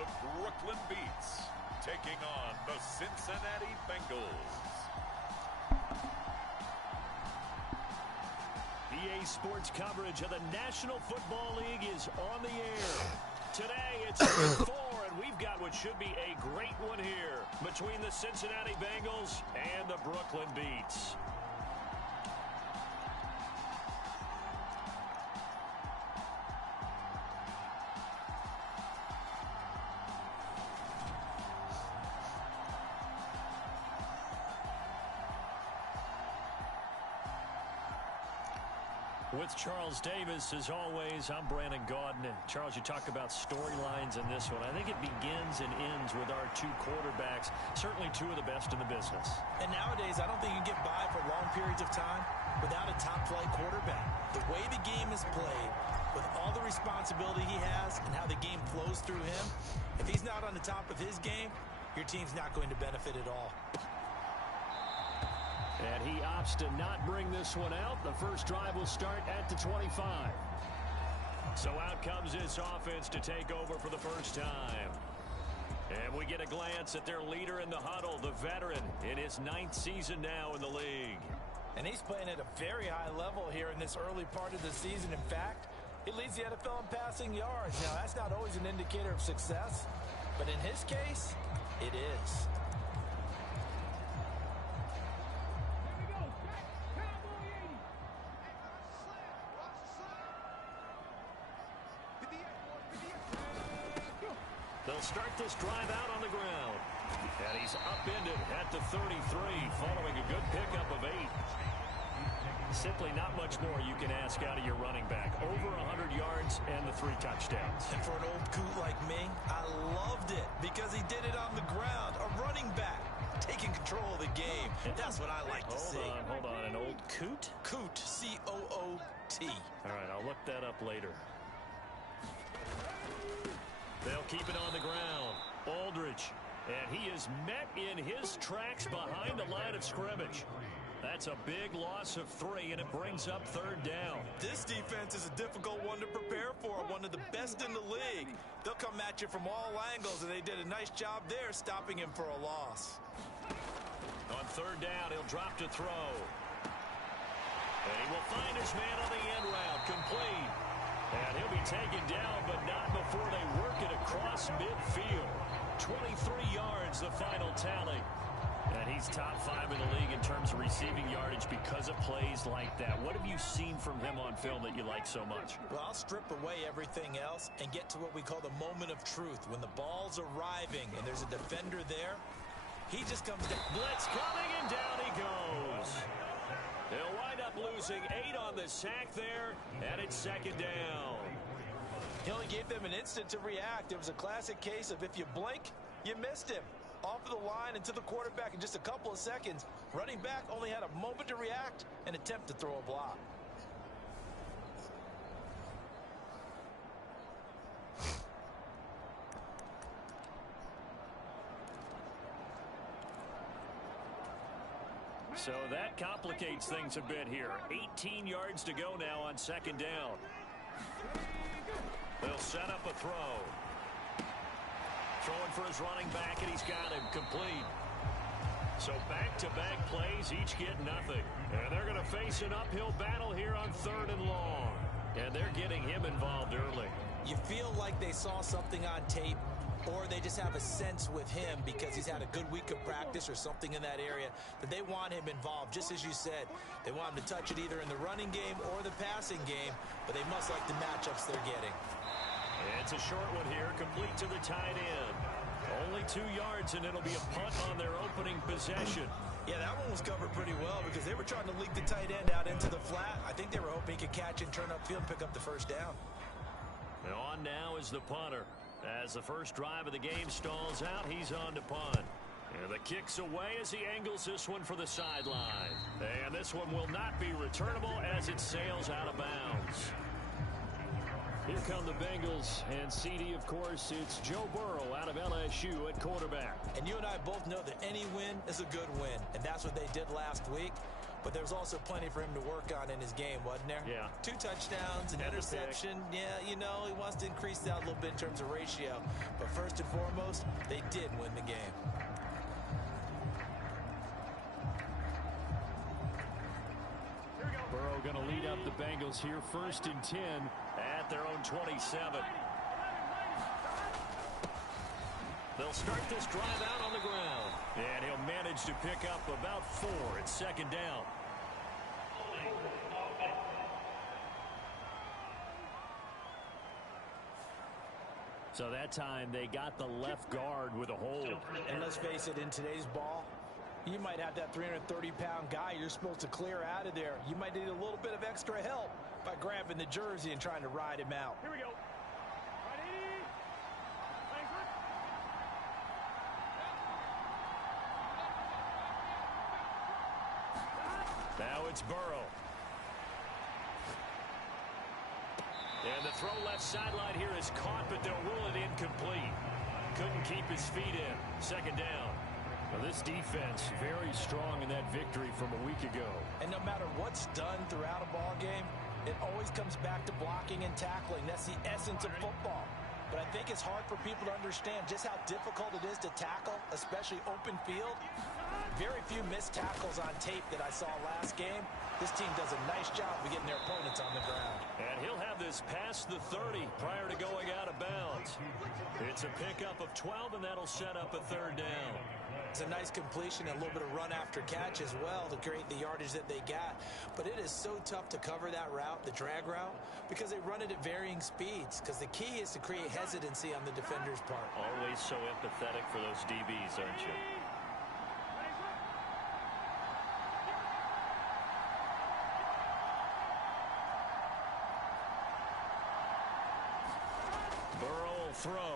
the Brooklyn Beats, taking on the Cincinnati Bengals. EA Sports coverage of the National Football League is on the air. Today, it's week 4, and we've got what should be a great one here between the Cincinnati Bengals and the Brooklyn Beats. With Charles Davis, as always, I'm Brandon Gaudin. And Charles, you talk about storylines in this one. I think it begins and ends with our two quarterbacks, certainly two of the best in the business. And nowadays, I don't think you can get by for long periods of time without a top-flight quarterback. The way the game is played, with all the responsibility he has and how the game flows through him, if he's not on the top of his game, your team's not going to benefit at all. And he opts to not bring this one out. The first drive will start at the 25. So out comes this offense to take over for the first time. And we get a glance at their leader in the huddle, the veteran, in his 9th season now in the league. And he's playing at a very high level here in this early part of the season. In fact, he leads the NFL in passing yards. Now, that's not always an indicator of success, but in his case, it is. They'll start this drive out on the ground. And he's upended at the 33, following a good pickup of 8. Simply not much more you can ask out of your running back. Over 100 yards and the 3 touchdowns. And for an old coot like me, I loved it because he did it on the ground. A running back taking control of the game. That's what I like to see. Hold on. An old coot? Coot, C-O-O-T. All right, I'll look that up later. They'll keep it on the ground. Aldridge. And he is met in his tracks behind the line of scrimmage. That's a big loss of 3, and it brings up 3rd down. This defense is a difficult one to prepare for, one of the best in the league. They'll come at you from all angles, and they did a nice job there stopping him for a loss. On 3rd down, he'll drop to throw. And he will find his man on the end route, complete. And he'll be taken down, but not before they work it across midfield. 23 yards, the final tally. And he's top 5 in the league in terms of receiving yardage because of plays like that. What have you seen from him on film that you like so much? Well, I'll strip away everything else and get to what we call the moment of truth. When the ball's arriving and there's a defender there, he just comes down. Blitz coming, and down he goes. They'll wind up losing 8 on the sack there, and it's 2nd down. He only gave them an instant to react. It was a classic case of if you blink, you missed him. Off of the line and to the quarterback in just a couple of seconds. Running back only had a moment to react and attempt to throw a block. So that complicates things a bit here. 18 yards to go now on 2nd down. They'll set up a throw. Throwing for his running back, and he's got him complete. So back-to-back plays, each get nothing. And they're going to face an uphill battle here on 3rd and long. And they're getting him involved early. You feel like they saw something on tape, or they just have a sense with him because he's had a good week of practice or something in that area that they want him involved. Just as you said, they want him to touch it either in the running game or the passing game, but they must like the matchups they're getting. It's a short one here, complete to the tight end. Only 2 yards, and it'll be a punt on their opening possession. Yeah, that one was covered pretty well because they were trying to leak the tight end out into the flat. I think they were hoping he could catch and turn upfield and pick up the 1st down. And on now is the punter. As the first drive of the game stalls out, he's on to punt. And the kick's away as he angles this one for the sideline. And this one will not be returnable as it sails out of bounds. Here come the Bengals, and CD, of course, it's Joe Burrow out of LSU at quarterback. And you and I both know that any win is a good win, and that's what they did last week. but there was also plenty for him to work on in his game, wasn't there? Yeah. 2 touchdowns, an interception. Yeah, you know, he wants to increase that a little bit in terms of ratio. But first and foremost, they did win the game. Burrow going to lead up the Bengals here, 1st and 10 at their own 27. They'll start this drive out on the ground. And he'll manage to pick up about 4. It's 2nd down. So that time they got the left guard with a hold. And let's face it, in today's ball, you might have that 330-pound guy you're supposed to clear out of there. You might need a little bit of extra help by grabbing the jersey and trying to ride him out. Here we go. Now it's Burrow. And the throw left sideline here is caught, but they'll rule it incomplete. Couldn't keep his feet in. 2nd down. Well, this defense very strong in that victory from a week ago. And no matter what's done throughout a ball game, it always comes back to blocking and tackling. That's the essence of football. But I think it's hard for people to understand just how difficult it is to tackle, especially open field. Very few missed tackles on tape that I saw last game. This team does a nice job of getting their opponents on the ground. And he'll have this past the 30 prior to going out of bounds. It's a pickup of 12, and that'll set up a 3rd down. It's a nice completion and a little bit of run after catch as well to create the yardage that they got. But it is so tough to cover that route, the drag route, because they run it at varying speeds. Because the key is to create hesitancy on the defender's part. Always so empathetic for those DBs, aren't you? Burrow will throw.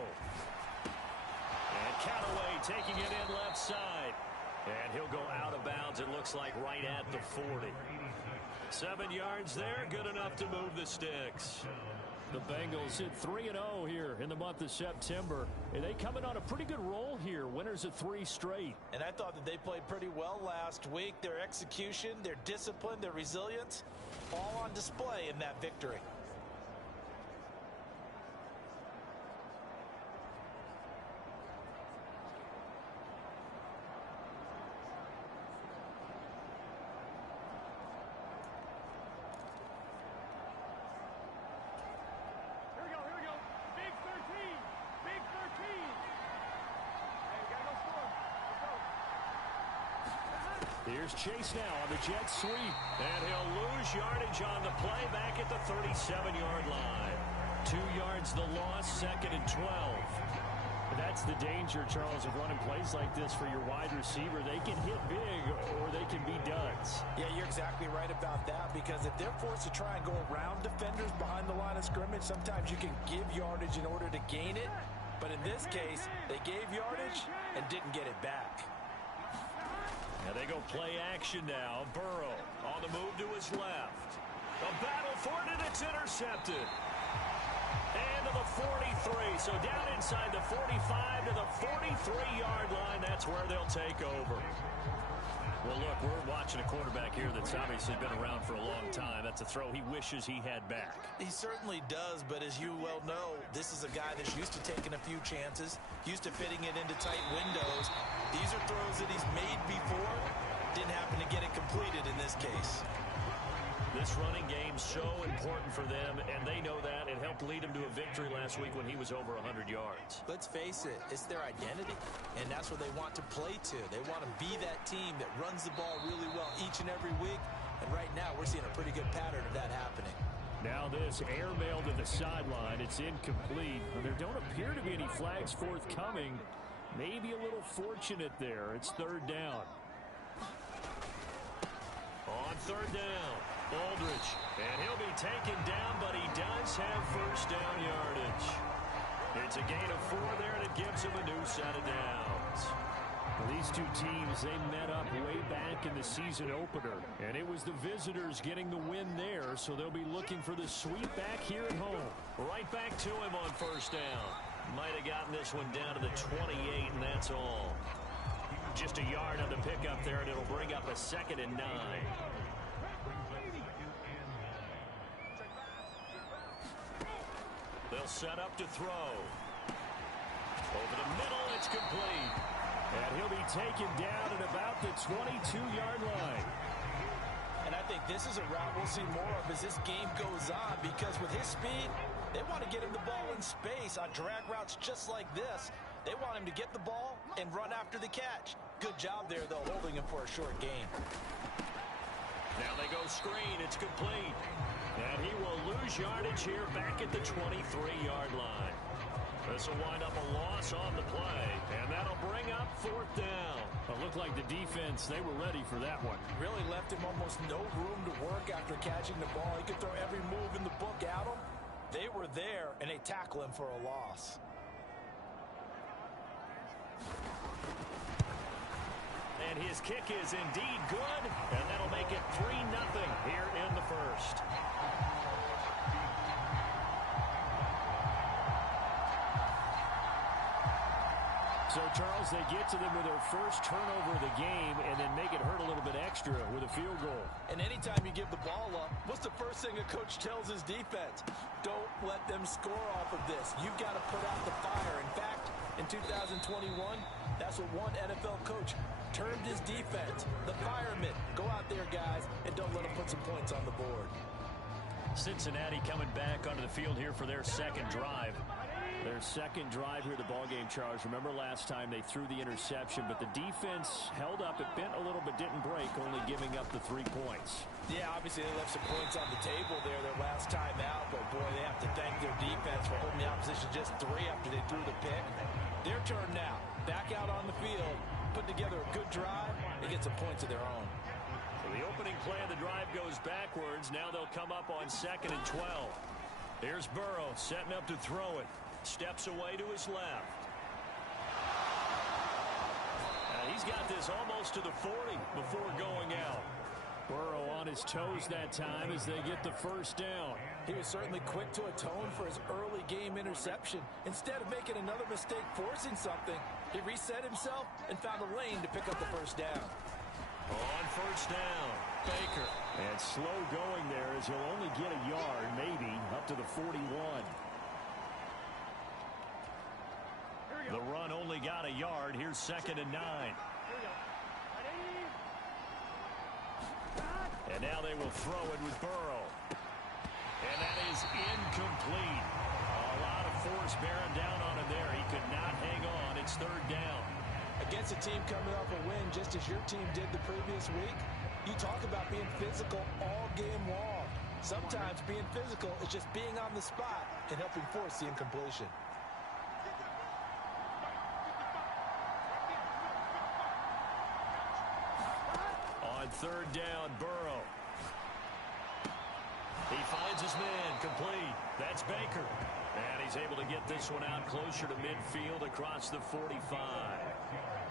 And Callaway taking it in left side. And he'll go out of bounds, it looks like, right at the 40. 7 yards there, good enough to move the sticks. The Bengals hit 3-0 here in the month of September. And they come in on a pretty good roll here, winners of 3 straight. And I thought that they played pretty well last week. Their execution, their discipline, their resilience, all on display in that victory. Here's Chase now on the jet sweep. And he'll lose yardage on the play back at the 37-yard line. 2 yards the loss, 2nd and 12. That's the danger, Charles, of running plays like this for your wide receiver. They can hit big or they can be duds. Yeah, you're exactly right about that, because if they're forced to try and go around defenders behind the line of scrimmage, sometimes you can give yardage in order to gain it. But in this case, they gave yardage and didn't get it back. Now they go play action now. Burrow on the move to his left. A battle for it, and it's intercepted. And to the 43. So down inside the 45 to the 43-yard line. That's where they'll take over. Well, look, we're watching a quarterback here that's obviously been around for a long time. That's a throw he wishes he had back. He certainly does, but as you well know, this is a guy that's used to taking a few chances, used to fitting it into tight windows. These are throws that he's made before. Didn't happen to get it completed in this case. This running game's so important for them, and they know that. It helped lead them to a victory last week when he was over 100 yards. Let's face it, it's their identity, and that's what they want to play to. They want to be that team that runs the ball really well each and every week, and right now we're seeing a pretty good pattern of that happening. Now this airmail to the sideline. It's incomplete. There don't appear to be any flags forthcoming. Maybe a little fortunate there. It's 3rd down. On 3rd down, Aldridge. And he'll be taken down, but he does have 1st down yardage. It's a gain of 4 there, and it gives him a new set of downs. Well, these two teams, they met up way back in the season opener. And it was the visitors getting the win there, so they'll be looking for the sweep back here at home. Right back to him on 1st down. Might have gotten this one down to the 28, and that's all. Just a yard on the pickup there, and it'll bring up a 2nd and 9. He'll set up to throw. Over the middle, it's complete. And he'll be taken down at about the 22-yard line. And I think this is a route we'll see more of as this game goes on, because with his speed, they want to get him the ball in space on drag routes just like this. They want him to get the ball and run after the catch. Good job there, though, holding him for a short gain. Now they go screen. It's complete. And he will lose yardage here back at the 23-yard line. This will wind up a loss on the play, and that'll bring up fourth down. It looked like the defense, they were ready for that one. Really left him almost no room to work after catching the ball. He could throw every move in the book at him. They were there, and they tackle him for a loss. And his kick is indeed good, and that'll make it 3-0 here in the first. So, Charles, they get to them with their first turnover of the game and then make it hurt a little bit extra with a field goal. And anytime you give the ball up, what's the first thing a coach tells his defense? Don't let them score off of this. You've got to put out the fire. In fact, in 2021, that's what one NFL coach termed his defense, the firemen. Go out there, guys, and don't let them put some points on the board. Cincinnati coming back onto the field here for their second drive. Their second drive here, the ballgame, Charles. Remember last time they threw the interception, but the defense held up. It bent a little but didn't break, only giving up the 3 points. Yeah, obviously they left some points on the table there their last time out, but boy, they have to thank their defense for holding the opposition just 3 after they threw the pick. Their turn now. Back out on the field, put together a good drive, and get some points of their own. So the opening play of the drive goes backwards. Now they'll come up on 2nd and 12. Here's Burrow setting up to throw it. Steps away to his left. He's got this almost to the 40 before going out. Burrow on his toes that time as they get the first down. He was certainly quick to atone for his early game interception. Instead of making another mistake forcing something, he reset himself and found a lane to pick up the first down. On first down, Baker. And slow going there as he'll only get a yard, maybe, up to the 41. The run only got a yard. Here's 2nd and 9. And now they will throw it with Burrow. And that is incomplete. A lot of force bearing down on him there. He could not hang on. It's 3rd down. Against a team coming off a win just as your team did the previous week, you talk about being physical all game long. Sometimes being physical is just being on the spot and helping force the incompletion. On 3rd down, Burrow. He finds his man, complete. That's Baker. And he's able to get this one out closer to midfield across the 45.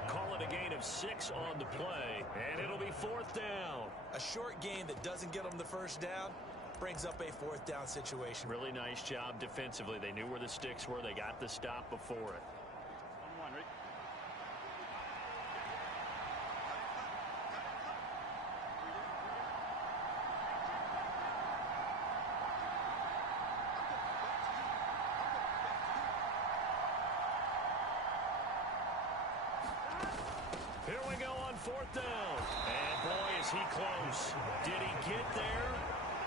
Call it a gain of 6 on the play, and it'll be 4th down. A short gain that doesn't get them the first down brings up a 4th down situation. Really nice job defensively. They knew where the sticks were. They got the stop before it. Here we go on 4th down. And boy, is he close. Did he get there?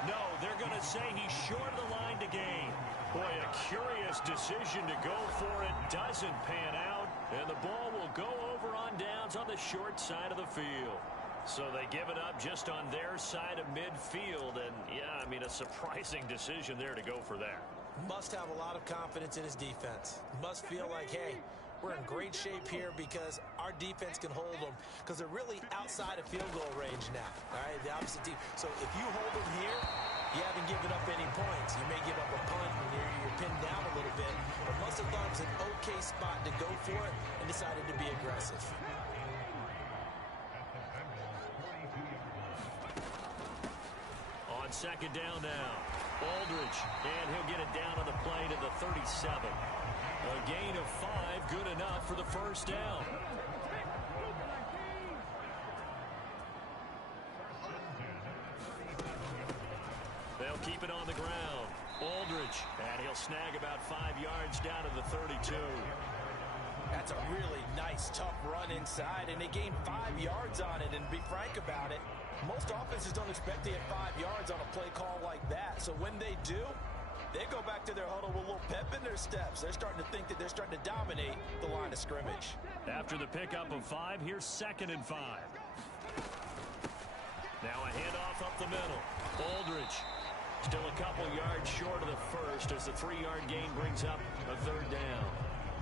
No, they're going to say he's short of the line to gain. Boy, a curious decision to go for it. Doesn't pan out. And the ball will go over on downs on the short side of the field. So they give it up just on their side of midfield. And, yeah, I mean, a surprising decision there to go for that. Must have a lot of confidence in his defense. Must feel like, hey, we're in great shape here because our defense can hold them because they're really outside of field goal range now. All right, the opposite team. So if you hold them here, you haven't given up any points. You may give up a punt and you're pinned down a little bit. But must have thought it was an okay spot to go for it and decided to be aggressive. On 2nd down now, Aldridge, and he'll get it down on the play to the 37. A gain of 5, good enough for the first down. They'll keep it on the ground. Aldridge, and he'll snag about 5 yards down to the 32. That's a really nice, tough run inside, and they gained 5 yards on it. And to be frank about it, most offenses don't expect to get 5 yards on a play call like that. So when they do, they go back to their huddle with a little pep in their steps. They're starting to think that they're starting to dominate the line of scrimmage. After the pickup of 5, here's 2nd and 5. Now a handoff up the middle. Aldridge still a couple yards short of the first as the 3-yard gain brings up a 3rd down.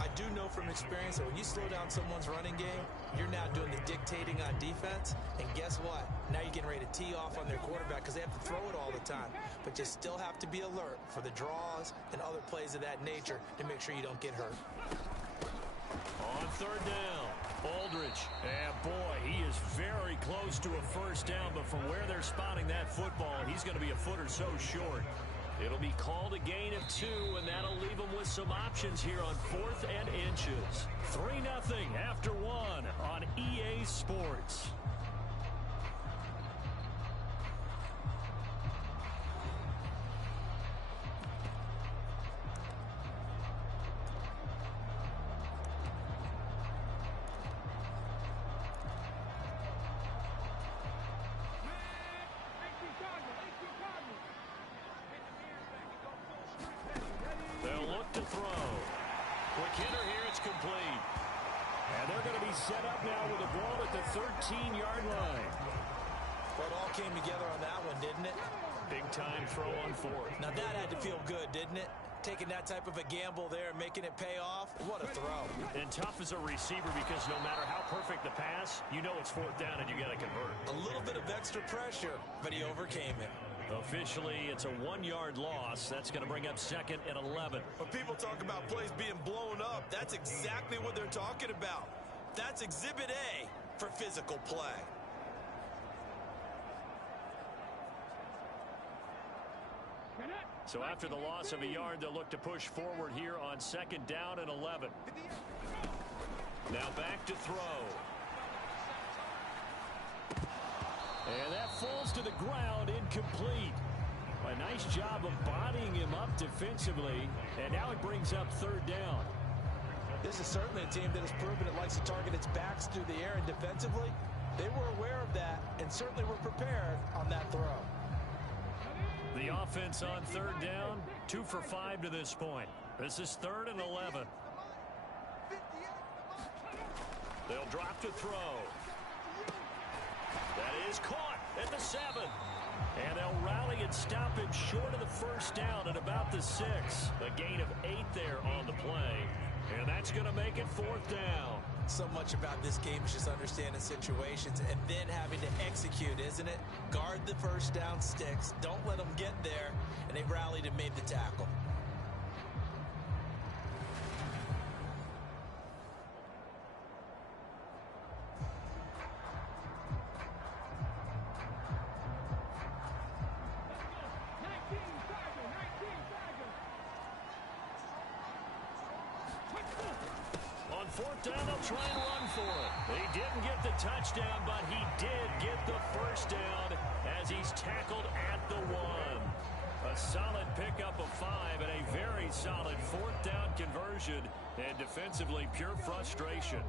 I do know from experience that when you slow down someone's running game, you're now doing the dictating on defense. And guess what? Now you're getting ready to tee off on their quarterback because they have to throw it all the time. But you still have to be alert for the draws and other plays of that nature to make sure you don't get hurt. On 3rd down, Aldridge. And boy, he is very close to a 1st down, but from where they're spotting that football, he's going to be a foot or so short. It'll be called a gain of 2, and that'll leave them with some options here on 4th and inches. 3-0 after 1 on EA Sports. Set up now with the ball at the 13-yard line. Well, it all came together on that one, didn't it? Big-time throw on 4th. Now, that had to feel good, didn't it? Taking that type of a gamble there and making it pay off. What a throw. And tough as a receiver because no matter how perfect the pass, you know it's 4th down and you got to convert. A little bit of extra pressure, but he overcame it. Officially, it's a 1-yard loss. That's going to bring up 2nd and 11. When people talk about plays being blown up, that's exactly what they're talking about. That's Exhibit A for physical play. So after the loss of a yard, they'll look to push forward here on 2nd down and 11. Now back to throw. And that falls to the ground, incomplete. A nice job of bodying him up defensively, and now it brings up 3rd down. This is certainly a team that has proven it likes to target its backs through the air, and defensively, they were aware of that and certainly were prepared on that throw. The offense on 3rd down, 2 for 5 to this point. This is 3rd and 11. They'll drop to throw. That is caught at the 7. And they'll rally and stop him short of the 1st down at about the 6. A gain of 8 there on the play. And that's going to make it 4th down. So much about this game is just understanding situations and then having to execute, isn't it? Guard the 1st down sticks. Don't let them get there. And they rallied and made the tackle. On 4th down, they'll try and run for it. He didn't get the touchdown, but he did get the 1st down as he's tackled at the 1. A solid pickup of 5 and a very solid 4th down conversion, and defensively pure frustration.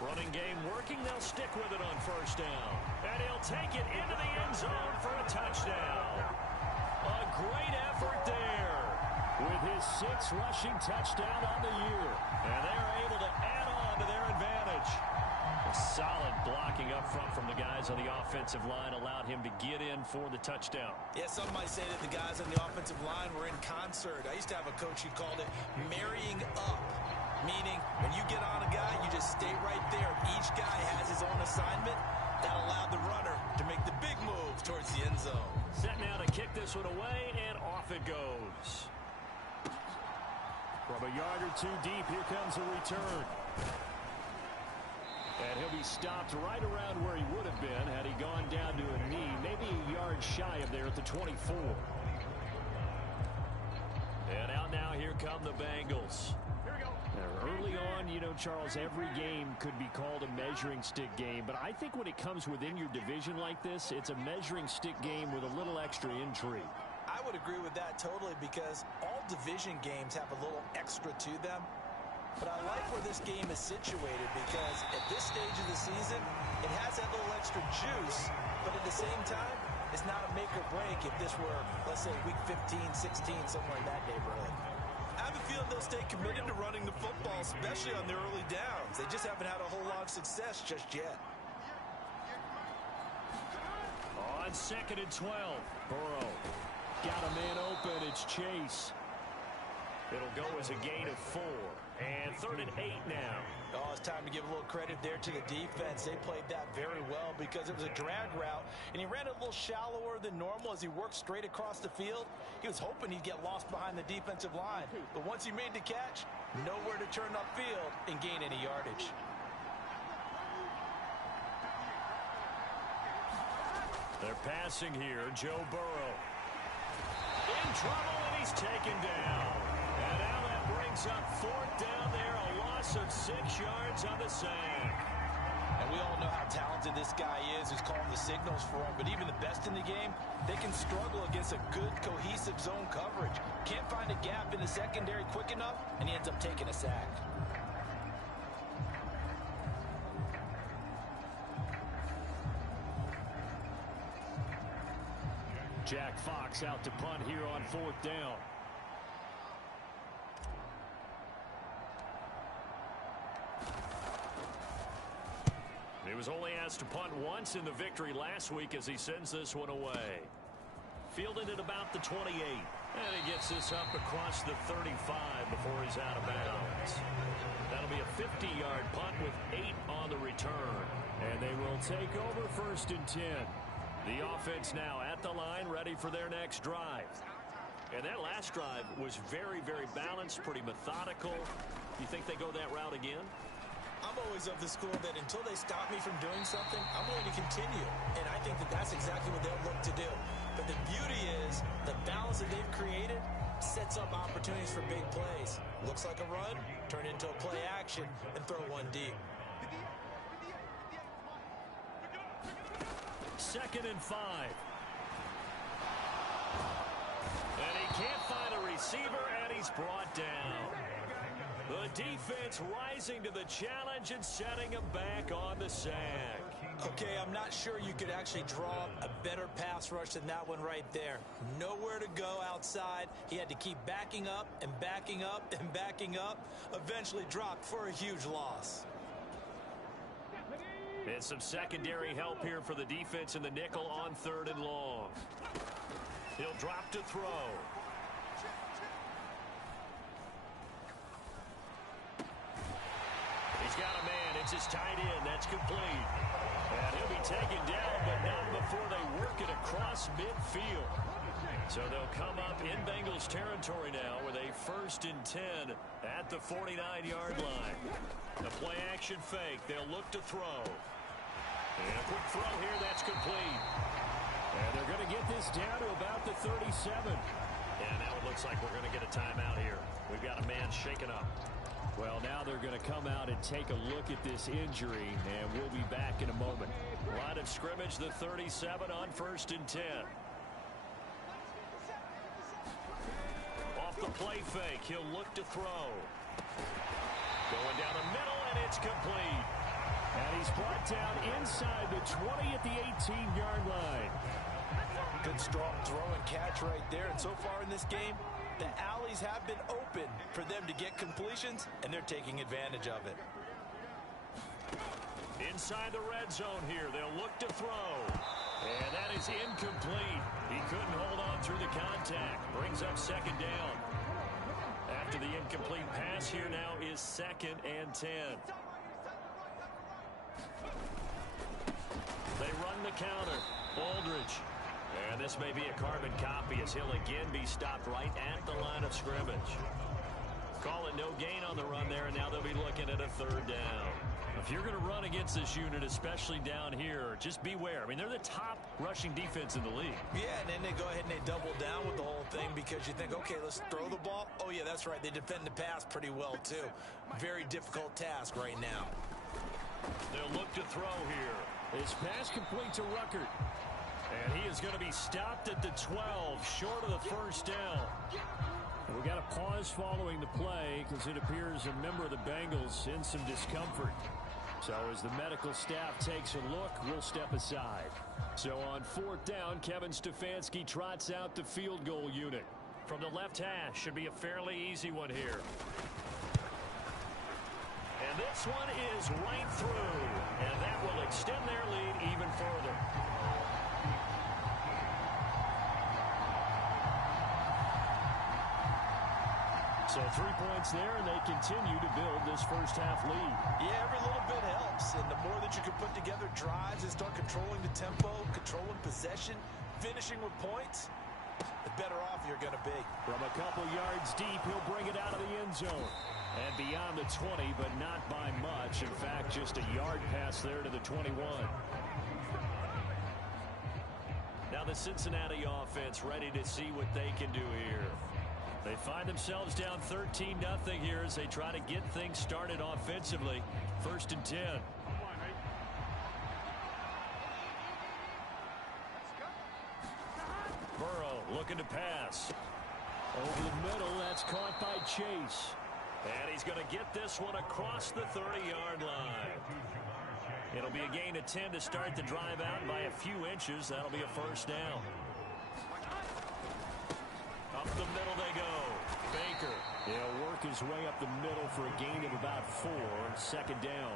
Running game working. They'll stick with it on 1st down. And he'll take it into the end zone for a touchdown. A great effort there with his 6th rushing touchdown on the year. And they're able to add on to their advantage. A solid blocking up front from the guys on the offensive line allowed him to get in for the touchdown. Yeah, some might say that the guys on the offensive line were in concert. I used to have a coach who called it marrying up. Meaning, when you get on a guy, you just stay right there. Each guy has his own assignment. That allowed the runner to make the big move towards the end zone. Set now to kick this one away, and off it goes. From a yard or 2 deep, here comes a return. And he'll be stopped right around where he would have been had he gone down to a knee, maybe a yard shy of there at the 24. And out now, here come the Bengals. Early on, you know, Charles, every game could be called a measuring stick game. But I think when it comes within your division like this, it's a measuring stick game with a little extra intrigue. I would agree with that totally because all division games have a little extra to them. But I like where this game is situated because at this stage of the season, it has that little extra juice. But at the same time, it's not a make or break if this were, let's say, week 15, 16, somewhere in that neighborhood. I have a feeling they'll stay committed to running the football, especially on their early downs. They just haven't had a whole lot of success just yet. On 2nd and 12, Burrow got a man open. It's Chase. It'll go as a gain of 4. And 3rd and 8 now. Oh, it's time to give a little credit there to the defense. They played that very well because it was a drag route, and he ran it a little shallower than normal as he worked straight across the field. He was hoping he'd get lost behind the defensive line. But once he made the catch, nowhere to turn upfield and gain any yardage. They're passing here. Joe Burrow in trouble, and he's taken down. And now that brings up 4th down there, a loss of 6 yards on the sack. And we all know how talented this guy is who's calling the signals for him. But even the best in the game, they can struggle against a good, cohesive zone coverage. Can't find a gap in the secondary quick enough, and he ends up taking a sack. Jack Fox out to punt here on 4th down. He was only asked to punt once in the victory last week as he sends this one away. Fielded at about the 28. And he gets this up across the 35 before he's out of bounds. That'll be a 50-yard punt with 8 on the return. And they will take over 1st and 10. The offense now at the line, ready for their next drive. And that last drive was very, very balanced, pretty methodical. You think they go that route again? I'm always of the school that until they stop me from doing something, I'm going to continue. And I think that that's exactly what they'll look to do. But the beauty is the balance that they've created sets up opportunities for big plays. Looks like a run, turn into a play action, and throw one deep. 2nd and 5. And he can't find a receiver, and he's brought down. The defense rising to the challenge and setting him back on the sack. Okay, I'm not sure you could actually draw a better pass rush than that one right there. Nowhere to go outside. He had to keep backing up and backing up and backing up. Eventually dropped for a huge loss. And some secondary help here for the defense in the nickel on 3rd and long. He'll drop to throw. He's got a man. It's his tight end. That's complete. And he'll be taken down, but not before they work it across midfield. So they'll come up in Bengals territory now with a 1st and 10 at the 49-yard line. The play action fake. They'll look to throw. And a quick throw here. That's complete. And they're going to get this down to about the 37. And now it looks like we're going to get a timeout here. We've got a man shaken up. Well, now they're going to come out and take a look at this injury, and we'll be back in a moment. Line of scrimmage, the 37 on 1st and 10. Off the play fake, he'll look to throw. Going down the middle, and it's complete. And he's brought down inside the 20 at the 18-yard line. Good strong throw and catch right there. And so far in this game, the alleys have been open for them to get completions, and they're taking advantage of it. Inside the red zone here, they'll look to throw. And that is incomplete. He couldn't hold on through the contact. Brings up 2nd down. After the incomplete pass here now is 2nd and 10. They run the counter. Aldridge. And this may be a carbon copy as he'll again be stopped right at the line of scrimmage. Calling no gain on the run there, and now they'll be looking at a 3rd down. If you're going to run against this unit, especially down here, just beware. I mean, they're the top rushing defense in the league. Yeah, and then they go ahead and they double down with the whole thing because because you think, okay, let's throw the ball. Oh, yeah, that's right. They defend the pass pretty well, too. Very difficult task right now. They'll look to throw here. This pass complete to Ruckert. And he is going to be stopped at the 12, short of the first down. And we got a pause following the play because it appears a member of the Bengals in some discomfort. So as the medical staff takes a look, we'll step aside. So on fourth down, Kevin Stefanski trots out the field goal unit. From the left hash, should be a fairly easy one here. And this one is right through. And that will extend their lead even further. So 3 points there, and they continue to build this first half lead. Yeah, every little bit helps. And the more that you can put together drives and start controlling the tempo, controlling possession, finishing with points, the better off you're going to be. From a couple yards deep, he'll bring it out of the end zone. And beyond the 20, but not by much. In fact, just a yard pass there to the 21. Now the Cincinnati offense ready to see what they can do here. They find themselves down 13-0 here as they try to get things started offensively. 1st and 10. Burrow looking to pass. Over the middle, that's caught by Chase. And he's going to get this one across the 30-yard line. It'll be a gain of 10 to start the drive out. By a few inches, that'll be a first down. Up the middle they go. Baker. He'll work his way up the middle for a gain of about 4. 2nd down.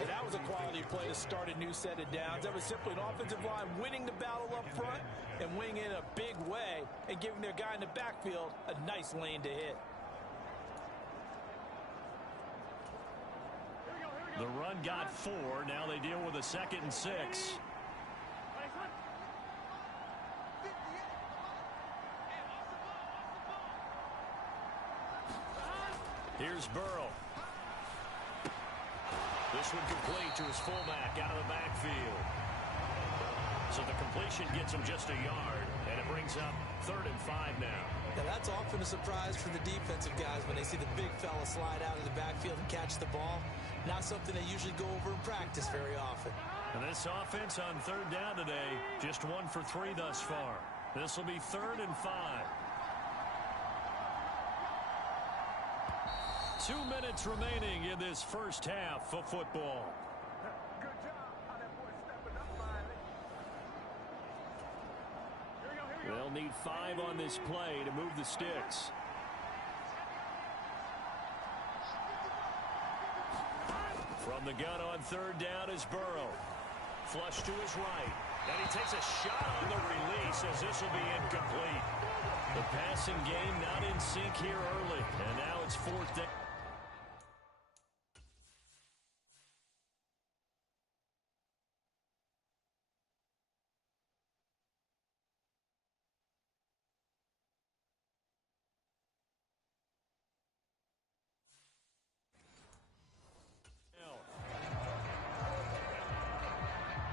And that was a quality play to start a new set of downs. That was simply an offensive line winning the battle up front and winning in a big way and giving their guy in the backfield a nice lane to hit. The run got 4. Now they deal with a 2nd and 6. Here's Burrow. This one complete to his fullback out of the backfield. So the completion gets him just a yard, and it brings up 3rd and 5 now. Now that's often a surprise for the defensive guys when they see the big fella slide out of the backfield and catch the ball. Not something they usually go over in practice very often. And this offense on 3rd down today, just 1 for 3 thus far. This will be 3rd and 5. 2 minutes remaining in this first half of football. They'll need 5 on this play to move the sticks. From the gun on 3rd down is Burrow. Flush to his right. And he takes a shot on the release as this will be incomplete. The passing game not in sync here early. And now it's 4th down.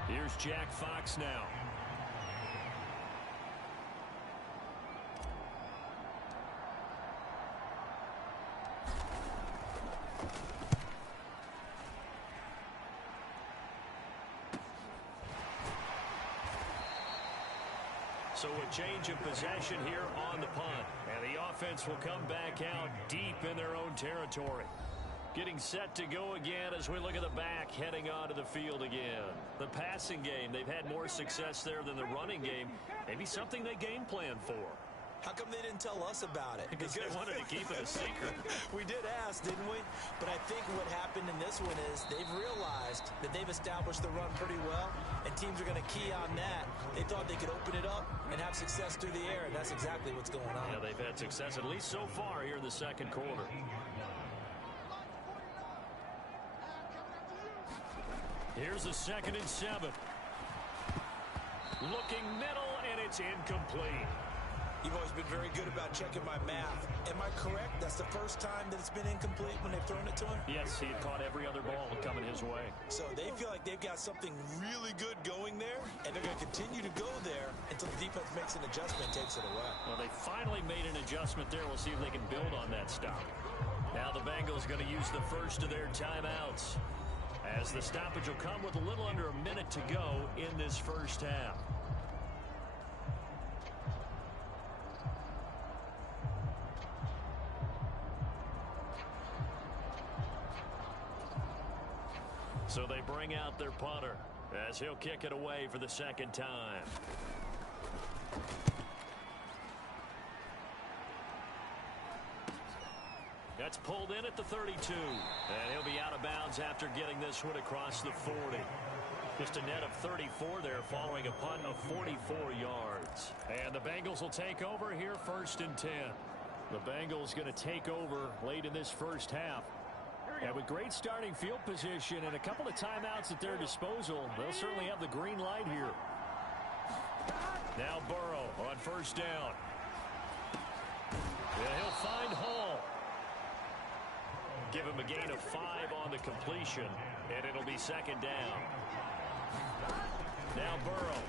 Here's Jack Fox now. So a change of possession here on the punt. And the offense will come back out deep in their own territory. Getting set to go again as we look at the back heading onto the field again. The passing game, they've had more success there than the running game. Maybe something they game plan for. How come they didn't tell us about it? Because they wanted to keep it a secret. We did ask, didn't we? But I think what happened in this one is they've realized that they've established the run pretty well, and teams are going to key on that. They thought they could open it up and have success through the air, and that's exactly what's going on. Yeah, they've had success, at least so far here in the 2nd quarter. Here's a 2nd and 7. Looking middle, and it's incomplete. You've always been been very good about checking my math. Am I correct? That's the first time that it's been incomplete when they've thrown it to him? Yes, he had caught every other ball coming his way. So they feel like they've got something really good going there, and they're going to continue to go there until the defense makes an adjustment and takes it away. Well, they finally made an adjustment there. We'll see if they can build on that stop. Now the Bengals going to use the first of their timeouts, as the stoppage will come with a little under a minute to go in this first half. So they bring out their punter as he'll kick it away for the second time. That's pulled in at the 32. And he'll be out of bounds after getting this one across the 40. Just a net of 34 there following a punt of 44 yards. And the Bengals will take over here 1st and 10. The Bengals going to take over late in this first half. And with great starting field position and a couple of timeouts at their disposal, they'll certainly have the green light here. Now Burrow on 1st down. And he'll find Hall. Give him a gain of 5 on the completion, and it'll be 2nd down. Now Burrow.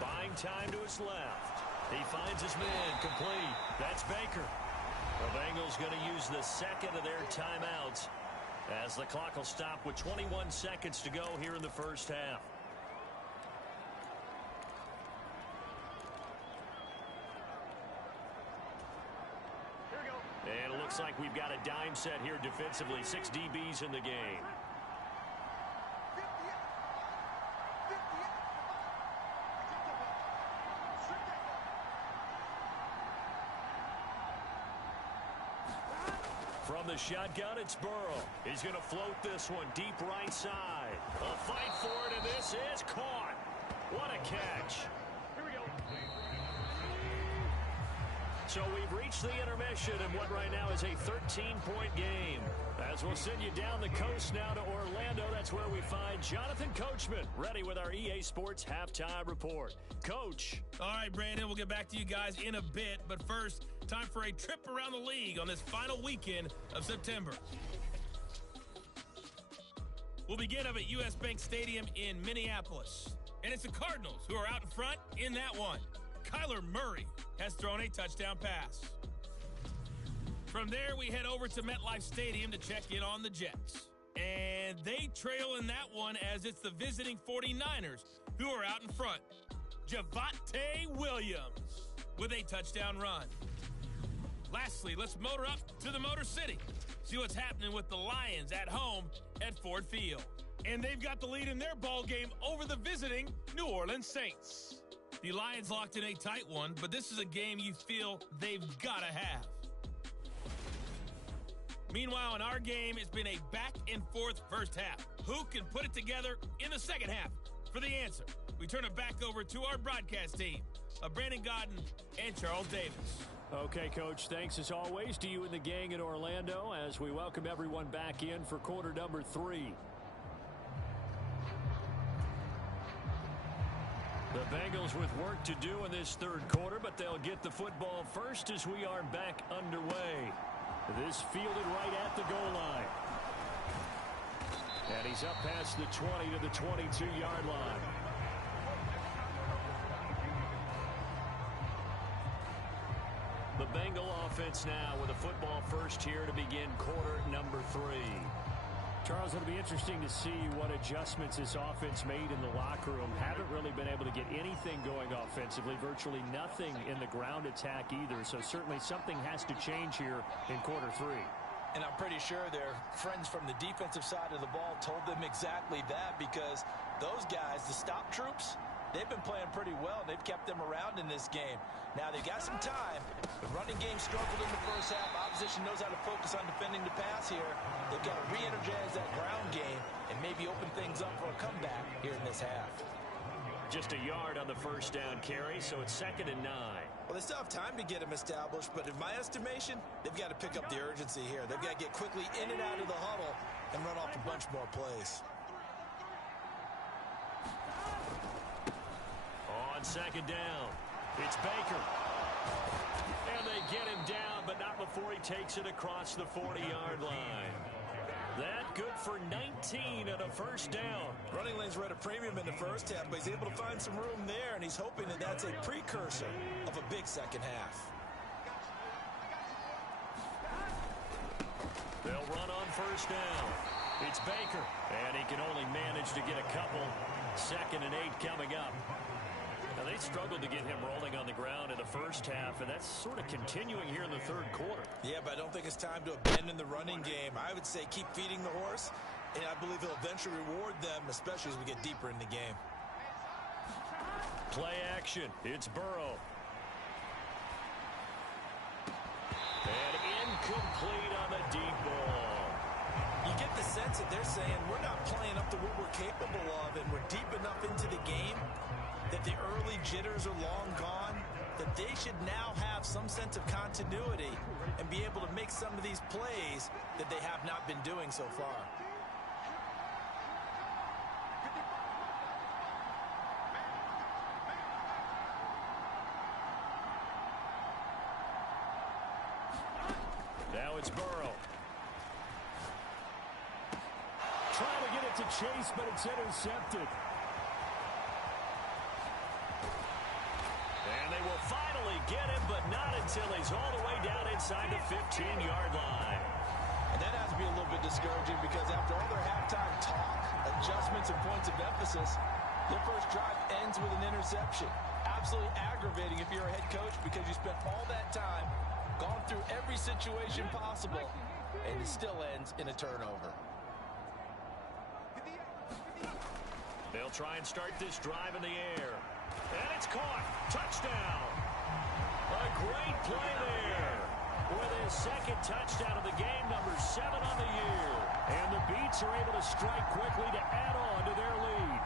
Buying time to his left. He finds his man complete. That's Baker. The Bengals going to use the second of their timeouts as the clock will stop with 21 seconds to go here in the first half. And it looks like we've got a dime set here defensively. 6 DBs in the game. From the shotgun, it's Burrow. He's going to float this one deep right side. A fight for it, and this is caught. What a catch. Here we go. So we've reached the intermission in what right now is a 13-point game. As we'll send you down the coast now to Orlando, that's where we find Jonathan Coachman ready with our EA Sports Halftime Report. Coach. All right, Brandon, we'll get back to you guys in a bit. But first, time for a trip around the league on this final weekend of September. We'll begin up at U.S. Bank Stadium in Minneapolis. And it's the Cardinals who are out in front in that one. Kyler Murray has thrown a touchdown pass. From there, we head over to MetLife Stadium to check in on the Jets. And they trail in that one as it's the visiting 49ers who are out in front. Javonte Williams with a touchdown run. Lastly, let's motor up to the Motor City. See what's happening with the Lions at home at Ford Field. And they've got the lead in their ball game over the visiting New Orleans Saints. The Lions locked in a tight one, but this is a game you feel they've got to have. Meanwhile, in our game, it's been a back-and-forth first half. Who can put it together in the second half? For the answer, we turn it back over to our broadcast team of Brandon Godden and Charles Davis. Okay, Coach, thanks as always to you and the gang in Orlando as we welcome everyone back in for quarter number 3. The Bengals with work to do in this third quarter, but they'll get the football first as we are back underway. This fielded right at the goal line. And he's up past the 20 to the 22-yard line. The Bengal offense now with a football first here to begin quarter number 3. Charles, it'll be interesting to see what adjustments this offense made in the locker room. Haven't really been able to get anything going offensively, virtually nothing in the ground attack either. So certainly something has to change here in quarter 3. And I'm pretty sure their friends from the defensive side of the ball told them exactly that, because those guys, the stop troops, they've been playing pretty well. They've kept them around in this game. Now, they've got some time. The running game struggled in the first half. Opposition knows how to focus on defending the pass here. They've got to re-energize that ground game and maybe open things up for a comeback here in this half. Just a yard on the first down carry, so it's 2nd and 9. Well, they still have time to get them established, but in my estimation, they've got to pick up the urgency here. They've got to get quickly in and out of the huddle and run off a bunch more plays. On 2nd down, It's Baker. And they get him down, but not before he takes it across the 40-yard line. That good for 19 and a first down. Running lanes were at a premium in the first half, but he's able to find some room there, and he's hoping that that's a precursor of a big second half. They'll run on first down. It's Baker, and he can only manage to get a couple. 2nd and 8 coming up. Now, they struggled to get him rolling on the ground in the first half, and that's sort of continuing here in the third quarter. Yeah, but I don't think it's time to abandon the running game. I would say keep feeding the horse, and I believe he'll eventually reward them, especially as we get deeper in the game. Play action. It's Burrow. And incomplete on the deep ball. You get the sense that they're saying we're not playing up to what we're capable of, and we're deep enough into the game that the early jitters are long gone, that they should now have some sense of continuity and be able to make some of these plays that they have not been doing so far. Now it's Burrow. Trying to get it to Chase, but it's intercepted. And they will finally get him, but not until he's all the way down inside the 15-yard line. And that has to be a little bit discouraging because after all their halftime talk, adjustments, and points of emphasis, their first drive ends with an interception. Absolutely aggravating if you're a head coach because you spent all that time, gone through every situation possible, and it still ends in a turnover. They'll try and start this drive in the air. And it's caught. Touchdown. A great play there. With his second touchdown of the game, number 7 on the year. And the Beats are able to strike quickly to add on to their lead.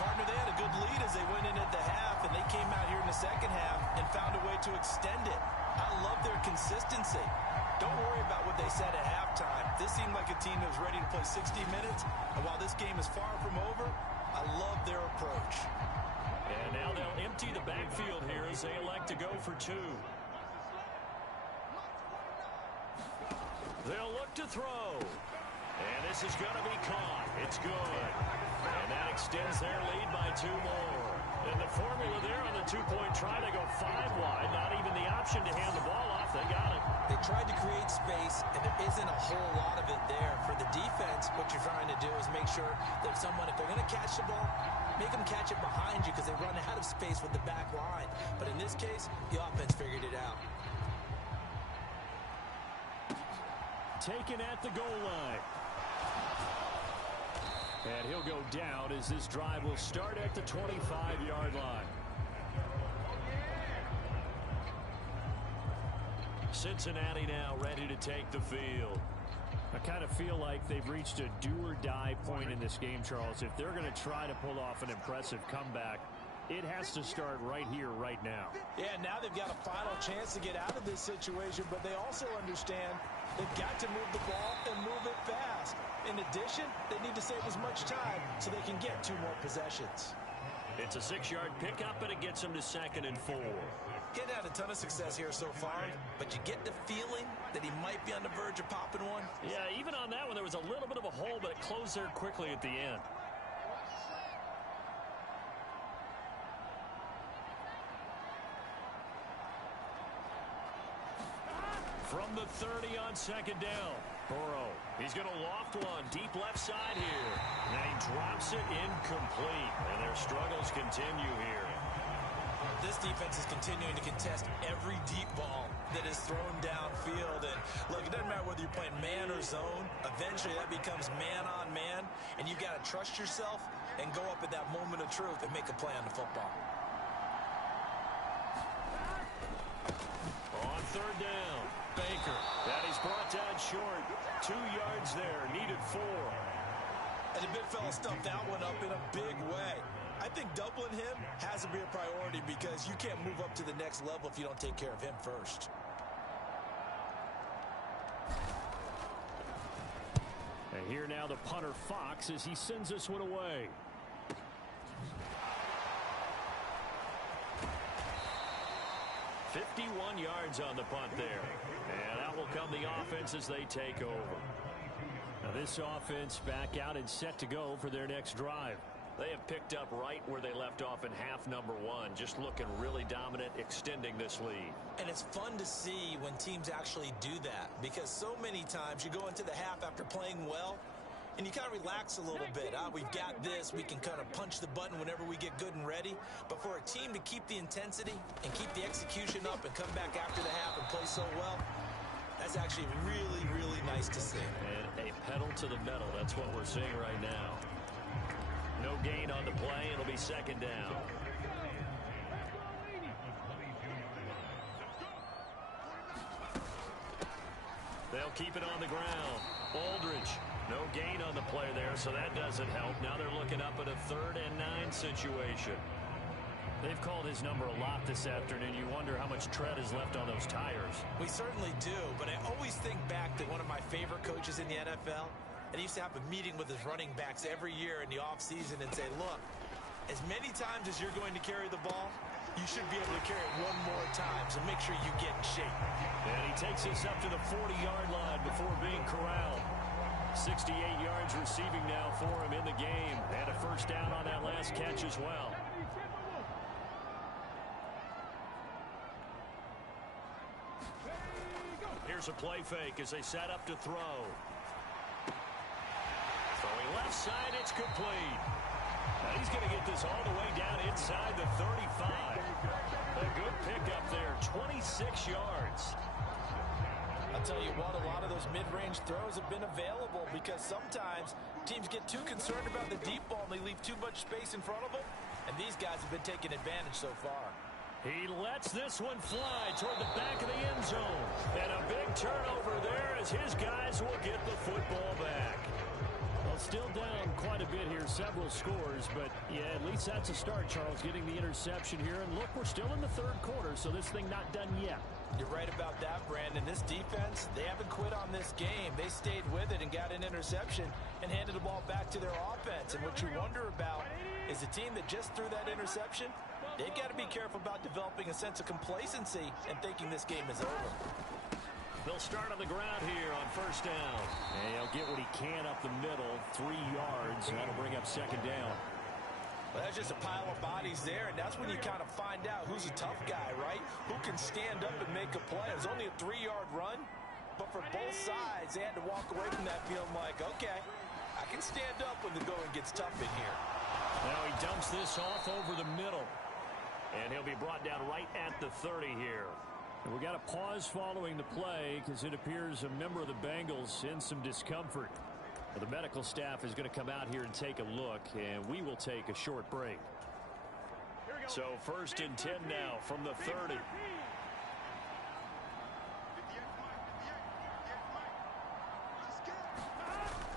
Partner, they had a good lead as they went in at the half, and they came out here in the second half and found a way to extend it. I love their consistency. Don't worry about what they said at halftime. This seemed like a team that was ready to play 60 minutes, and while this game is far from over, I love their approach. And now they'll empty the backfield here as they elect to go for 2. They'll look to throw. And this is going to be caught. It's good. And that extends their lead by 2 more. And the formula there on the 2-point try, they go 5 wide. Not even the option to hand the ball off. They got it. They tried to create space, and there isn't a whole lot of it there. For the defense, what you're trying to do is make sure that someone, if they're going to catch the ball, make them catch it behind you because they run out of space with the back line. But in this case, the offense figured it out. Taken at the goal line. And he'll go down as this drive will start at the 25-yard line. Cincinnati now ready to take the field. I kind of feel like they've reached a do-or-die point in this game, Charles. If they're going to try to pull off an impressive comeback, it has to start right here, right now. Yeah, now they've got a final chance to get out of this situation, but they also understand they've got to move the ball and move it fast. In addition, they need to save as much time so they can get 2 more possessions. It's a 6-yard pickup, and it gets them to 2nd and 4. Getting had a ton of success here so far, but you get the feeling that he might be on the verge of popping one. Yeah, even on that one, there was a little bit of a hole, but it closed there quickly at the end. From the 30 on 2nd down, Burrow. He's going to loft one deep left side here. Now he drops it incomplete, and their struggles continue here. This defense is continuing to contest every deep ball that is thrown downfield. And look, it doesn't matter whether you're playing man or zone. Eventually, that becomes man on man, and you've got to trust yourself and go up at that moment of truth and make a play on the football. On 3rd down, Baker. That he's brought down short. 2 yards there, needed 4. And the big fella stuffed that one up in a big way. I think doubling him has to be a priority because you can't move up to the next level if you don't take care of him first. And here now the punter Fox as he sends this one away. 51 yards on the punt there. And out will come the offense as they take over. Now this offense back out and set to go for their next drive. They have picked up right where they left off in half number one, just looking really dominant, extending this lead. And it's fun to see when teams actually do that, because so many times you go into the half after playing well, and you kind of relax a little bit. We've got this. We can kind of punch the button whenever we get good and ready. But for a team to keep the intensity and keep the execution up and come back after the half and play so well, that's actually really, really nice to see. And a pedal to the metal. That's what we're seeing right now. No gain on the play. It'll be second down. They'll keep it on the ground. Aldridge, no gain on the play there, so that doesn't help. Now they're looking up at a 3rd and 9 situation. They've called his number a lot this afternoon. You wonder how much tread is left on those tires. We certainly do, but I always think back to one of my favorite coaches in the NFL. And he used to have a meeting with his running backs every year in the offseason and say, look, as many times as you're going to carry the ball, you should be able to carry it one more time, so make sure you get in shape. And he takes us up to the 40-yard line before being corralled. 68 yards receiving now for him in the game, and a first down on that last catch as well. Here's a play fake as they set up to throw. Throwing left side, it's complete. Now he's going to get this all the way down inside the 35. A good pickup there, 26 yards. I'll tell you what, a lot of those mid-range throws have been available because sometimes teams get too concerned about the deep ball and they leave too much space in front of them. And these guys have been taking advantage so far. He lets this one fly toward the back of the end zone. And a big turnover there as his guys will get the football back. Well, still down quite a bit here, several scores, but yeah, at least that's a start, Charles, getting the interception here. And look, we're still in the 3rd quarter, so this thing not done yet. You're right about that, Brandon. This defense, they haven't quit on this game. They stayed with it and got an interception and handed the ball back to their offense. And what you wonder about is a team that just threw that interception, they've got to be careful about developing a sense of complacency and thinking this game is over. They'll start on the ground here on first down. And he'll get what he can up the middle, 3 yards, and that'll bring up second down. Well, that's just a pile of bodies there, and that's when you kind of find out who's a tough guy, right? Who can stand up and make a play. It was only a 3-yard run, but for both sides, they had to walk away from that feeling like, okay, I can stand up when the going gets tough in here. Now he dumps this off over the middle, and he'll be brought down right at the 30 here. We got a pause following the play because it appears a member of the Bengals in some discomfort. The medical staff is going to come out here and take a look, and we will take a short break. So 1st and 10 now from the 30.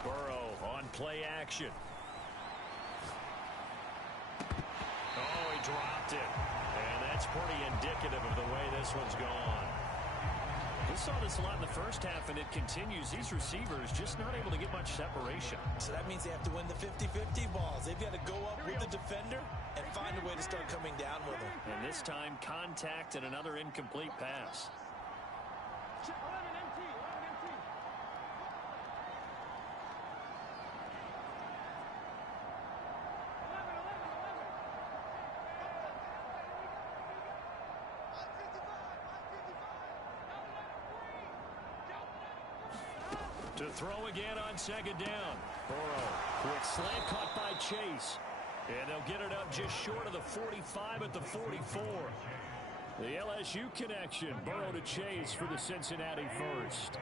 Burrow on play action. Oh, he dropped it. And that's pretty indicative of the way this one's gone. We saw this a lot in the first half, and it continues. These receivers just not able to get much separation. So that means they have to win the 50-50 balls. They've got to go up with the defender and find a way to start coming down with him. And this time, contact and another incomplete pass. To throw again on second down. Burrow, quick slant caught by Chase. And they'll get it up just short of the 45 at the 44. The LSU connection. Burrow to Chase for the Cincinnati first.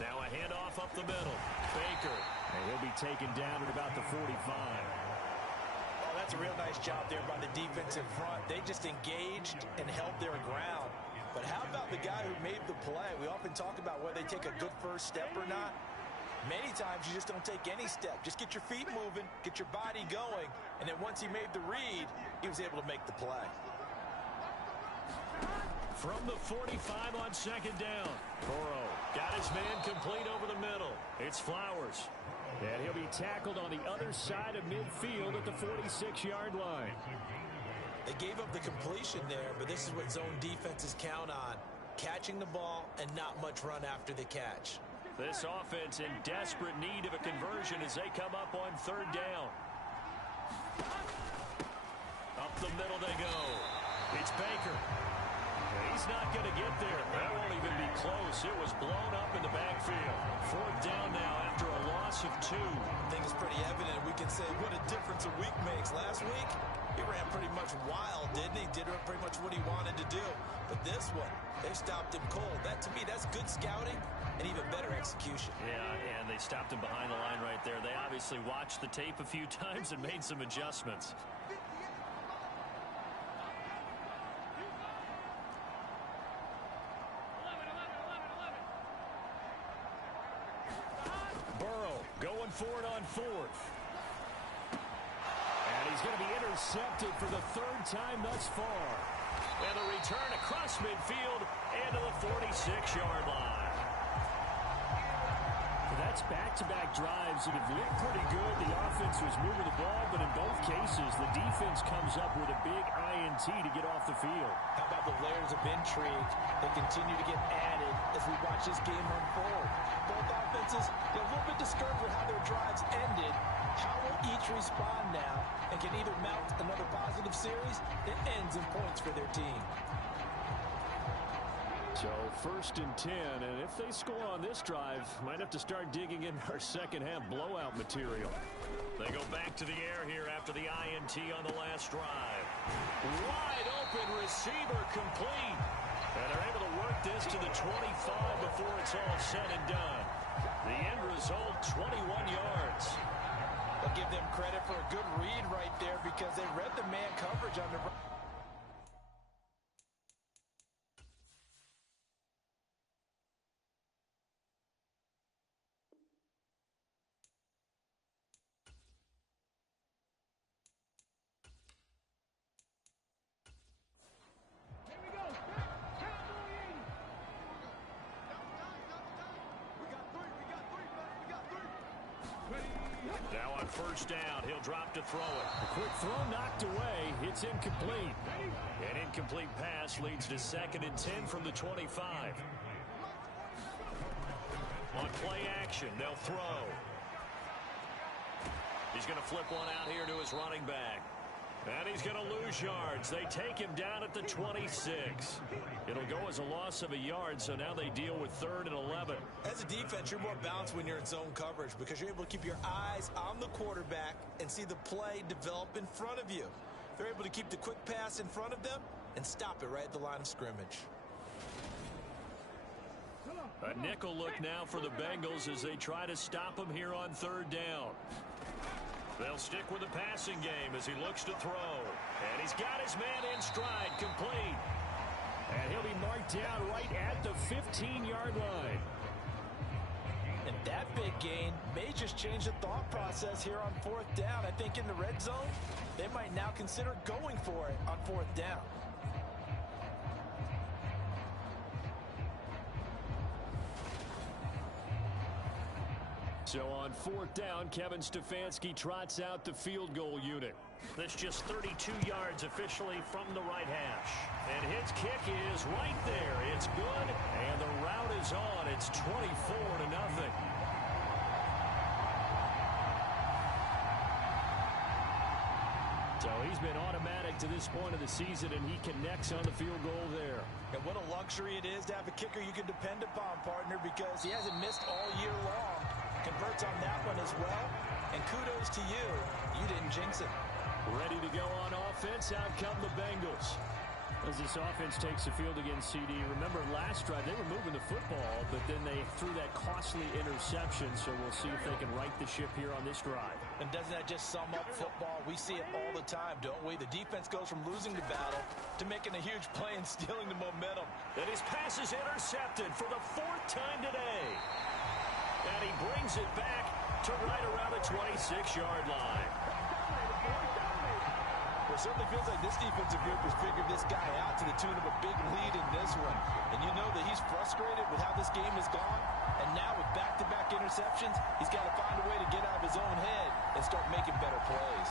Now a handoff up the middle. Baker. And he'll be taken down at about the 45. That's a real nice job there by the defense in front. They just engaged and held their ground. But how about the guy who made the play? We often talk about whether they take a good first step or not. Many times you just don't take any step. Just get your feet moving, get your body going, and then once he made the read, he was able to make the play. from the 45 on second down. Burrow got his man complete over the middle. It's Flowers. And he'll be tackled on the other side of midfield at the 46-yard line. They gave up the completion there, but this is what zone defenses count on. Catching the ball and not much run after the catch. This offense in desperate need of a conversion as they come up on third down. Up the middle they go. It's Baker. He's not going to get there. That won't even be close. It was blown up in the backfield. Fourth down now after a loss of 2. I think it's pretty evident. We can say what a difference a week makes. Last week, he ran pretty much wild, didn't he? Did pretty much what he wanted to do. But this one, they stopped him cold. That, to me, that's good scouting and even better execution. Yeah, and they stopped him behind the line right there. They obviously watched the tape a few times and made some adjustments. Going for it on fourth. And he's going to be intercepted for the third time thus far. And the return across midfield and to the 46-yard line. That's back-to-back drives that have looked pretty good. The offense was moving the ball, but in both cases, the defense comes up with a big INT to get off the field. How about the layers of intrigue that continue to get added as we watch this game unfold? Both offenses, they're a little bit discouraged with how their drives ended. How will each respond now and can either mount another positive series that ends in points for their team? So first and 10, and if they score on this drive, might have to start digging in our second half blowout material. They go back to the air here after the INT on the last drive. Wide open receiver complete. And they're able to work this to the 25 before it's all said and done. The end result, 21 yards. I'll give them credit for a good read right there because they read the man coverage on the... Now on first down, he'll drop to throw it. A quick throw knocked away. It's incomplete. An incomplete pass leads to second and 10 from the 25. On play action, they'll throw. He's going to flip one out here to his running back. And he's going to lose yards. They take him down at the 26. It'll go as a loss of a yard, so now they deal with third and 11. As a defense, you're more balanced when you're in zone coverage because you're able to keep your eyes on the quarterback and see the play develop in front of you. They're able to keep the quick pass in front of them and stop it right at the line of scrimmage. A nickel look now for the Bengals as they try to stop him here on third down. They'll stick with the passing game as he looks to throw. And he's got his man in stride, complete. And he'll be marked down right at the 15-yard line. And that big gain may just change the thought process here on fourth down. I think in the red zone, they might now consider going for it on fourth down. So on fourth down, Kevin Stefanski trots out the field goal unit. This just 32 yards officially from the right hash. And his kick is right there. It's good, and the route is on. It's 24-0. So he's been automatic to this point of the season, and he connects on the field goal there. And what a luxury it is to have a kicker you can depend upon, partner, because he hasn't missed all year long. Converts on that one as well. And kudos to you. You didn't jinx it. Ready to go on offense. Out come the Bengals. As this offense takes the field against CD, remember last drive they were moving the football, but then they threw that costly interception, so we'll see if they can right the ship here on this drive. And doesn't that just sum up football? We see it all the time, don't we? The defense goes from losing the battle to making a huge play and stealing the momentum. And his pass is intercepted for the fourth time today. And he brings it back to right around the 26-yard line. Well, it certainly feels like this defensive group has figured this guy out to the tune of a big lead in this one. And you know that he's frustrated with how this game has gone. And now with back-to-back interceptions, he's got to find a way to get out of his own head and start making better plays.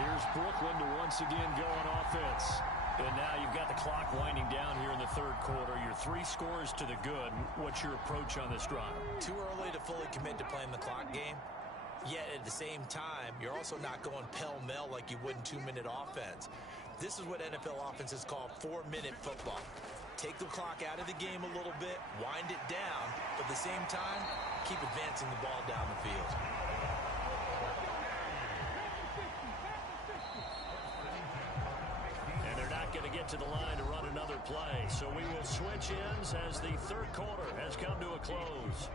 Here's Brooklyn to once again go on offense. And now you've got the clock winding down here in the third quarter. Your 3 scores to the good. What's your approach on this drive? Too early to fully commit to playing the clock game. Yet at the same time, you're also not going pell-mell like you would in 2-minute offense. This is what NFL offenses call 4-minute football. Take the clock out of the game a little bit, wind it down, but at the same time, keep advancing the ball down the field. And they're not going to get to the line to run another play. So we will switch ends as the third quarter has come to a close.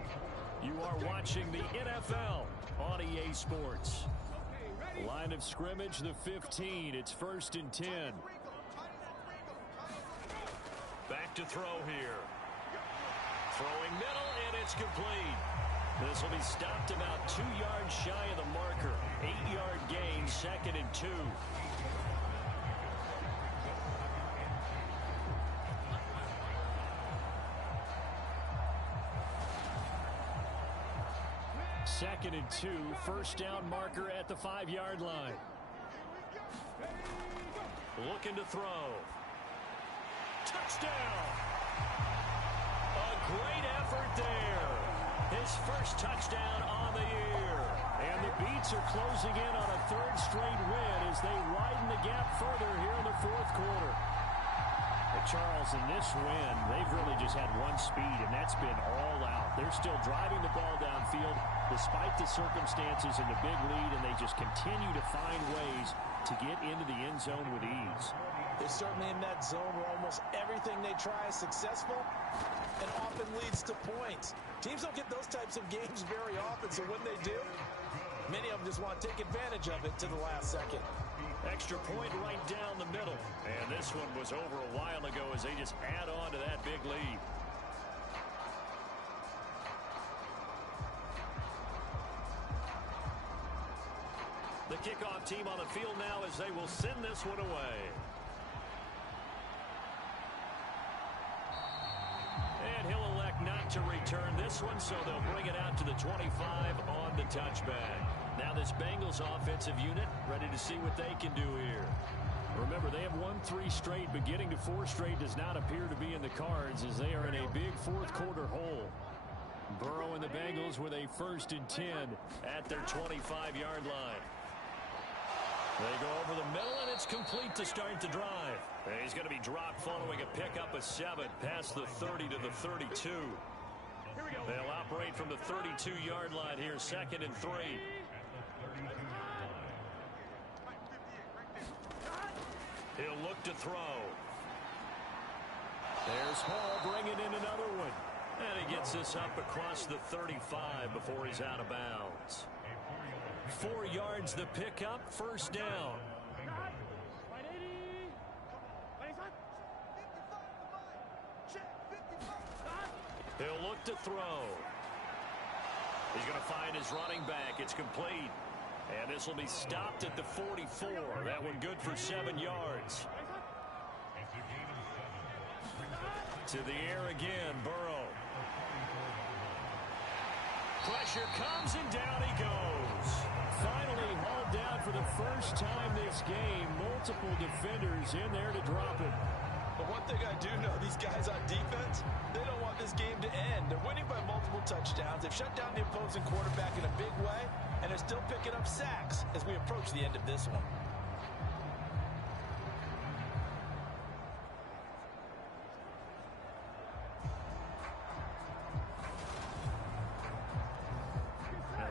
You are watching the NFL on EA Sports. Line of scrimmage, the 15. It's 1st and 10. Back to throw here. Throwing middle, and it's complete. This will be stopped about 2 yards shy of the marker. 8-yard gain, 2nd and 2. Second and 2, first down marker at the 5-yard line. Looking to throw. Touchdown! A great effort there. His first touchdown on the year. And the Beats are closing in on a 3rd straight win as they widen the gap further here in the 4th quarter. But Charles, in this win, they've really just had one speed, and that's been all out. They're still driving the ball downfield despite the circumstances and the big lead, and they just continue to find ways to get into the end zone with ease. They're certainly in that zone where almost everything they try is successful and often leads to points. Teams don't get those types of games very often, so when they do, many of them just want to take advantage of it to the last second. Extra point right down the middle. And this one was over a while ago as they just add on to that big lead. The kickoff team on the field now as they will send this one away. And he'll elect not to return this one, so they'll bring it out to the 25 on the touchback. Now this Bengals offensive unit ready to see what they can do here. Remember, they have won 3 straight, but getting to 4 straight does not appear to be in the cards as they are in a big 4th quarter hole. Burrow and the Bengals with a 1st and 10 at their 25-yard line. They go over the middle, and it's complete to start the drive. And he's going to be dropped following a pickup of 7 past the 30 to the 32. They'll operate from the 32-yard line here, 2nd and 3. He'll look to throw. There's Hall bringing in another one. And he gets this up across the 35 before he's out of bounds. 4 yards the pickup, 1st down. He'll look to throw. He's going to find his running back. It's complete. And this will be stopped at the 44. That one good for 7 yards. To the air again, Burrow. Pressure comes and down he goes. Finally hauled down for the first time this game. Multiple defenders in there to drop it. But one thing I do know, these guys on defense, they don't want this game to end. They're winning by multiple touchdowns. They've shut down the opposing quarterback in a big way, and they're still picking up sacks as we approach the end of this one.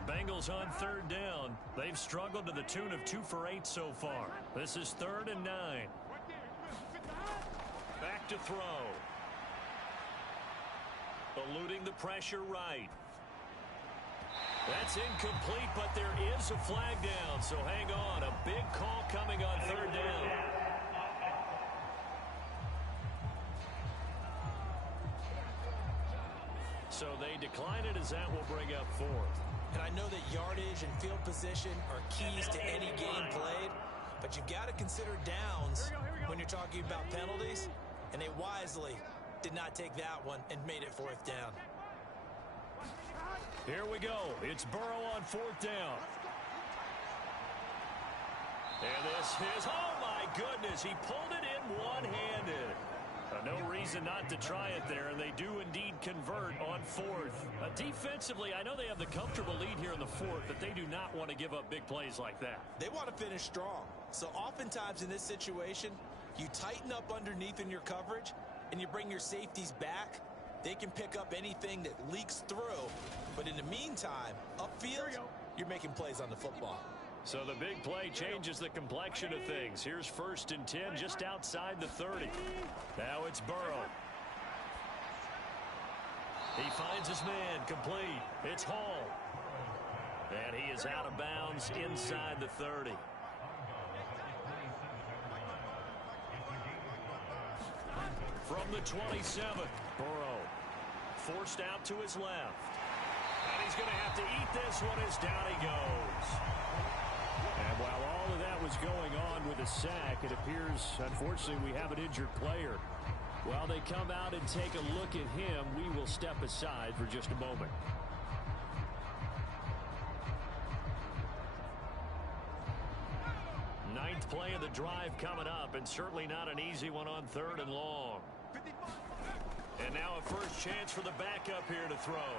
Bengals on 3rd down. They've struggled to the tune of 2 for 8 so far. This is 3rd and 9. Back to throw. Eluding the pressure right. That's incomplete, but there is a flag down, so hang on. A big call coming on 3rd down. So they decline it as that will bring up 4th. And I know that yardage and field position are keys to any game played, But you've got to consider downs when you're talking about penalties, and they wisely did not take that one and made it 4th down. Here we go. It's Burrow on 4th down. And this is, oh my goodness, he pulled it in one-handed. No reason not to try it there, and they do indeed convert on 4th. Defensively, I know they have the comfortable lead here in the 4th, but they do not want to give up big plays like that. They want to finish strong. So oftentimes in this situation, you tighten up underneath in your coverage, and you bring your safeties back. They can pick up anything that leaks through. But in the meantime, upfield, you're making plays on the football. So the big play changes the complexion of things. Here's 1st and 10 just outside the 30. Now it's Burrow. He finds his man, complete. It's Hall. And he is out of bounds inside the 30. From the 27, Burrow forced out to his left. And he's going to have to eat this one as down he goes. And while all of that was going on with a sack, it appears, unfortunately, we have an injured player. While they come out and take a look at him, we will step aside for just a moment. Ninth play of the drive coming up, and certainly not an easy one on 3rd and long. And now a first chance for the backup here to throw.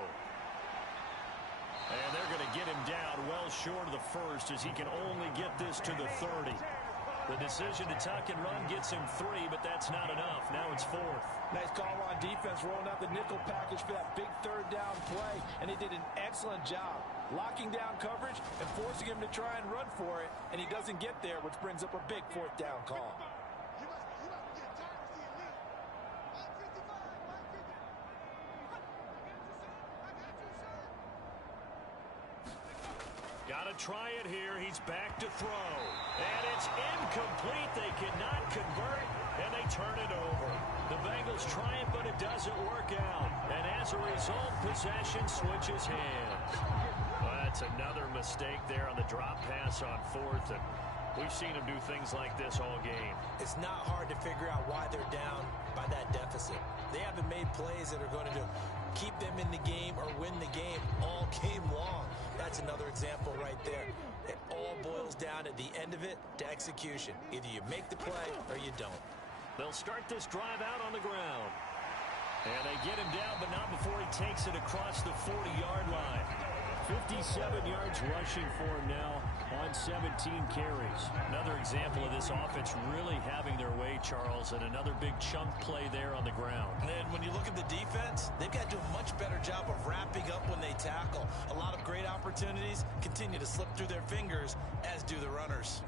And they're going to get him down well short of the 1st as he can only get this to the 30. The decision to tuck and run gets him 3, but that's not enough. Now it's 4th. Nice call on defense, rolling out the nickel package for that big 3rd down play. And they did an excellent job locking down coverage and forcing him to try and run for it. And he doesn't get there, which brings up a big 4th down call. Got to try it here. He's back to throw. And it's incomplete. They cannot convert, and they turn it over. The Bengals try it, but it doesn't work out. And as a result, possession switches hands. Well, that's another mistake there on the drop pass on 4th. And we've seen them do things like this all game. It's not hard to figure out why they're down by that deficit. They haven't made plays that are going to keep them in the game or win the game all game long. That's another example right there. It all boils down at the end of it to execution. Either you make the play or you don't. They'll start this drive out on the ground. And they get him down, but not before he takes it across the 40-yard line. 57 yards rushing for him now on 17 carries. Another example of this offense really having their way, Charles, and another big chunk play there on the ground. And when you look at the defense, they've got to do a much better job of wrapping up when they tackle. A lot of great opportunities continue to slip through their fingers, as do the runners.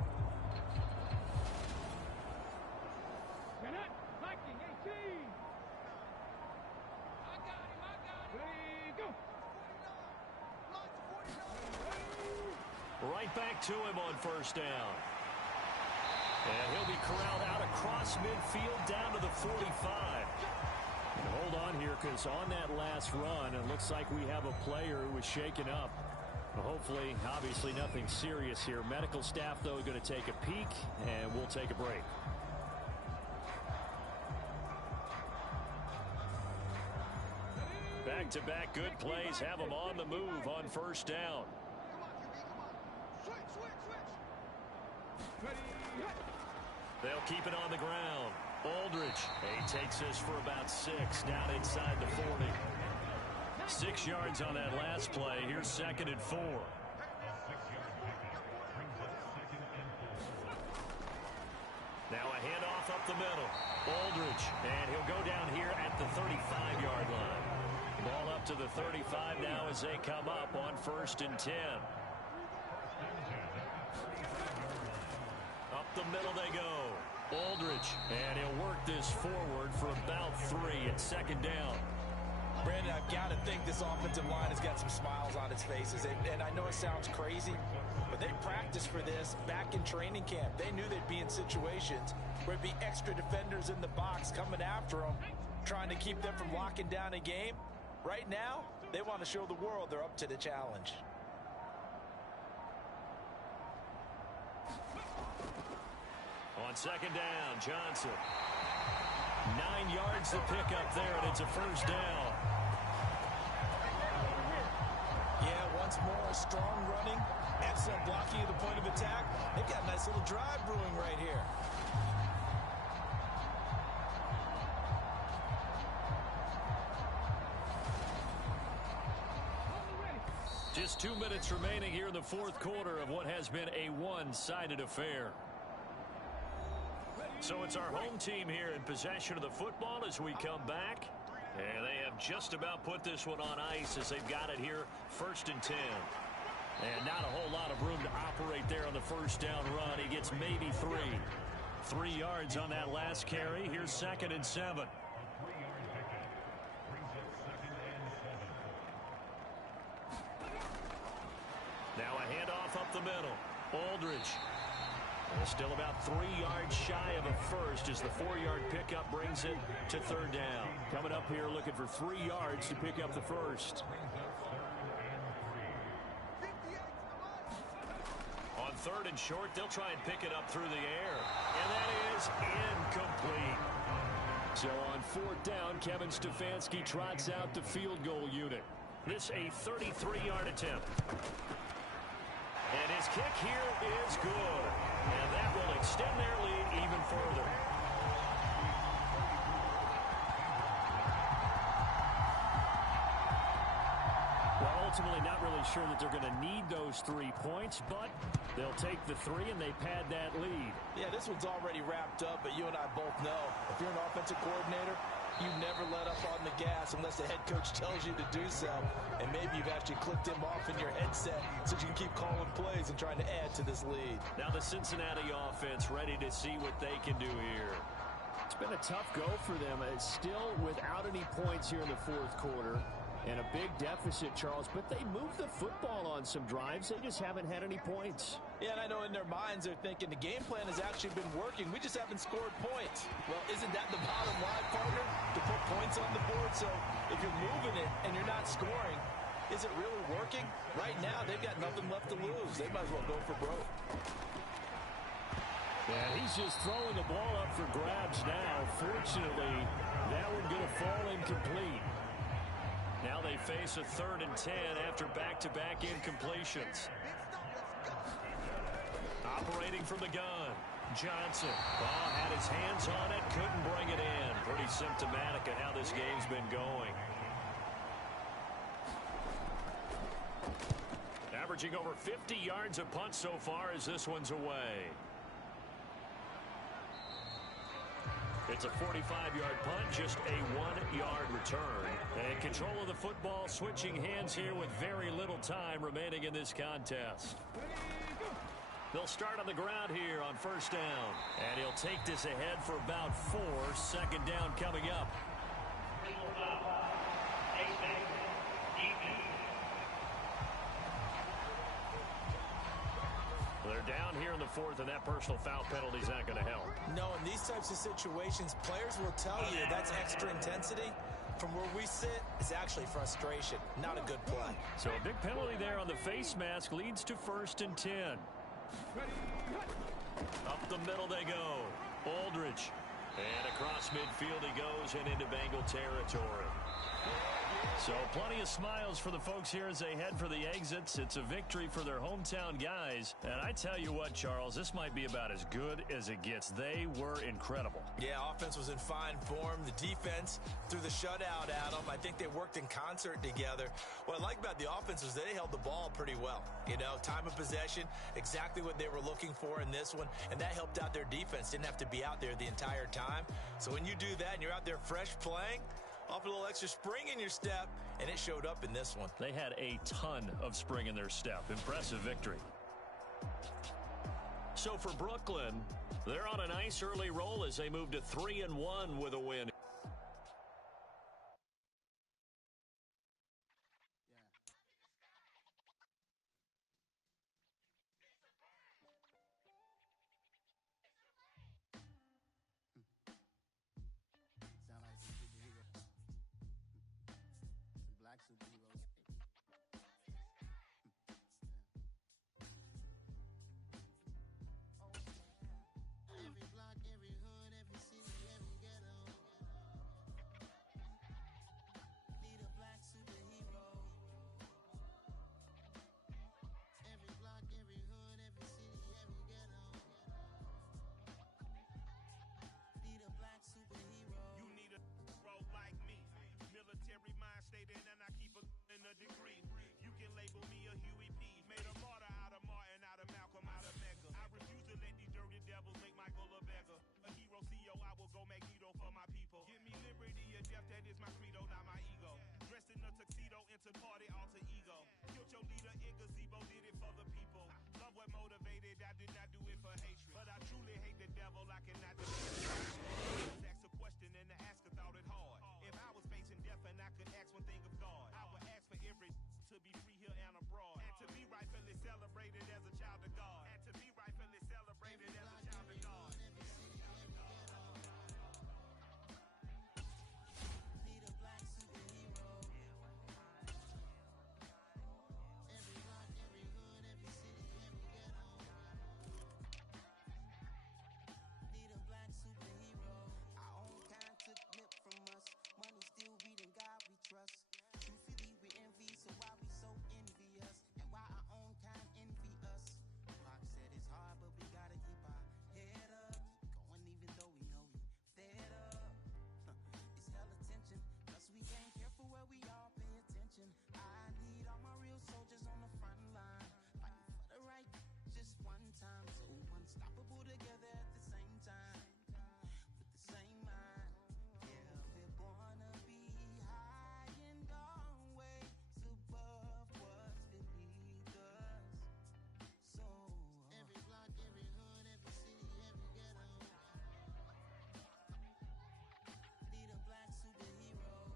Right back to him on 1st down. And he'll be corralled out across midfield down to the 45. And hold on here, because on that last run, it looks like we have a player who was shaken up. Well, hopefully, obviously nothing serious here. Medical staff, though, are going to take a peek, and we'll take a break. Back-to-back good plays have them on the move on 1st down. They'll keep it on the ground. Aldridge, he takes this for about 6 down inside the 40. 6 yards on that last play. Here's 2nd and 4. Now a handoff up the middle. Aldridge, and he'll go down here at the 35-yard line. Ball up to the 35 now as they come up on 1st and 10. Up the middle they go. Aldridge, and he'll work this forward for about 3 at 2nd down. Brandon, I've got to think this offensive line has got some smiles on its faces. And I know it sounds crazy, but they practiced for this back in training camp. They knew they'd be in situations where it'd be extra defenders in the box coming after them, trying to keep them from locking down a game. Right now, they want to show the world they're up to the challenge. On second down, Johnson. 9 yards to pick up there, and it's a first down. Yeah, once more, strong running, excellent blocking at the point of attack. They've got a nice little drive brewing right here. Just 2 minutes remaining here in the fourth quarter of what has been a one-sided affair. So it's our home team here in possession of the football as we come back. And they have just about put this one on ice as they've got it here, 1st and 10. And not a whole lot of room to operate there on the first down run. He gets maybe 3. 3 yards on that last carry. Here's 2nd and 7. Now a handoff up the middle. Aldridge. Still about 3 yards shy of a first as the 4-yard pickup brings it to 3rd down. Coming up here looking for 3 yards to pick up the first. On 3rd and short, they'll try and pick it up through the air. And that is incomplete. So on 4th down, Kevin Stefanski trots out the field goal unit. This a 33-yard attempt. And his kick here is good. And that will extend their lead even further. Well, ultimately not really sure that they're going to need those 3 points, but they'll take the 3 and they pad that lead. Yeah, this one's already wrapped up, but you and I both know if you're an offensive coordinator, you never let up on the gas unless the head coach tells you to do so. And maybe you've actually clicked him off in your headset so you can keep calling plays and trying to add to this lead. Now the Cincinnati offense ready to see what they can do here. It's been a tough go for them. It's still without any points here in the fourth quarter. And a big deficit, Charles, but they moved the football on some drives. They just haven't had any points. Yeah, and I know in their minds they're thinking the game plan has actually been working. We just haven't scored points. Well, isn't that the bottom line, partner? To put points on the board. So if you're moving it and you're not scoring, is it really working? Right now, they've got nothing left to lose. They might as well go for broke. Yeah, he's just throwing the ball up for grabs now. Fortunately, that one going to fall incomplete. Now they face a 3rd and 10 after back-to-back incompletions. Operating from the gun. Johnson. Oh, had his hands on it. Couldn't bring it in. Pretty symptomatic of how this game's been going. Averaging over 50 yards a punt so far as this one's away. It's a 45-yard punt, just a 1-yard return. And control of the football, switching hands here with very little time remaining in this contest. They'll start on the ground here on 1st down. And he'll take this ahead for about 4. 2nd down coming up. They're down here in the 4th, and that personal foul penalty is not going to help. No, in these types of situations, players will tell you that's extra intensity. From where we sit, it's actually frustration. Not a good play. So a big penalty there on the face mask leads to 1st and 10. Up the middle they go. Aldridge. And across midfield he goes and into Bengal territory. So plenty of smiles for the folks here as they head for the exits. It's a victory for their hometown guys. And I tell you what, Charles, this might be about as good as it gets. They were incredible. Yeah, offense was in fine form. The defense threw the shutout at them. I think they worked in concert together. What I like about the offense was they held the ball pretty well. You know, time of possession, exactly what they were looking for in this one. And that helped out their defense. Didn't have to be out there the entire time. So when you do that and you're out there fresh playing, off a little extra spring in your step, and it showed up in this one. They had a ton of spring in their step. Impressive victory. So for Brooklyn, they're on a nice early roll as they move to 3-1 with a win. that is my credo, not my ego. Dressed in a tuxedo, into party alter ego. Killed your leader in gazebo, did it for the people. Love what motivated, I did not do it for hatred. But I truly hate the devil, I cannot do it. Ask a question and the asker thought it hard. If I was facing death and I could ask one thing of God, I would ask for every to be free here and abroad. And to be rightfully celebrated as a child of God. And to be rightfully celebrated as a child of God. Need a black superhero. Every block, every hood, every city, every ghetto. Need a black superhero. Our own kind took nip from us. Money still reading God we trust. Truthfully we envy, so why we so envious? And why our own kind envy us? Pac said it's hard, but we gotta keep our head up. Going even though we know we fed up. It's hella tension, cause we ain't careful where we all pay attention. I need all my real soldiers on the front line, fighting for the right just one time. So unstoppable together at the same time, with the same mind. Yeah, we're gonna be high and always above what's beneath us. So every block, every hood, every city, every ghetto. Need a black superhero.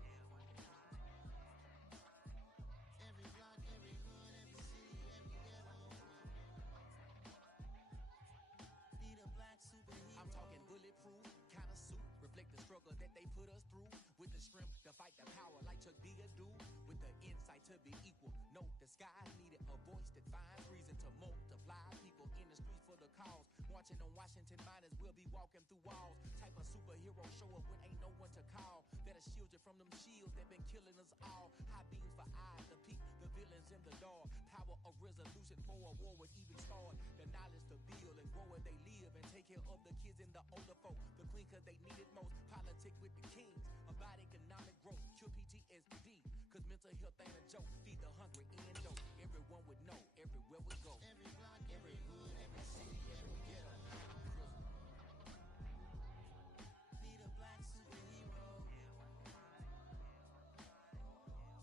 Every block, every hood, every city, every ghetto. Need a black superhero. I'm talking bulletproof kind of suit, reflect the struggle that they put us through. With the strength to fight the power like Chuck D do. With the insight to be equal. No, the sky needed a voice that finds reason to multiply. People in the streets for the cause. Marching on Washington miners will be walking through walls. Type of superhero show up when ain't no one to call. That'll shield you from them shields that been killing us all. High beams for eyes, the peak, the villains in the dark. Power of resolution for a war would even start. The knowledge to build and grow where they live and take care of the kids and the older folk. The queen cause they need it most. Politics with the kings. About economic growth. Cure PTSD. Cause mental health ain't a joke. Feed the hungry and dope. Everyone would know. Everywhere we go. Every block, every hood, every city, every ghetto. Need a black superhero.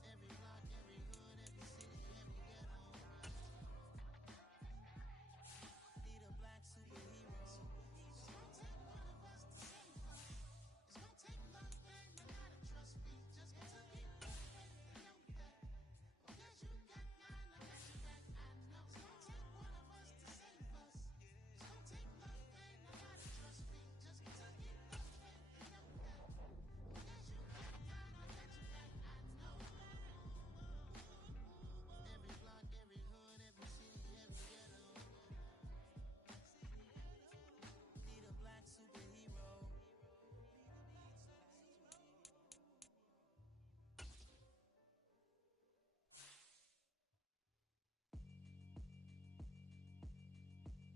Every block, every hood, every city, every ghetto. Need a black superhero. It's gonna take one of us to save us. It's gonna take love and a lot of trust. We just got to keep the faith and know that. Because you got mine, I got your back. I know it's gonna take one of us to save us. It's gonna take love and a lot of trust. We just got to keep the faith and know that. Because you got mine, I got your back. I know. Every block, every hood, every city, every ghetto. Need a black superhero.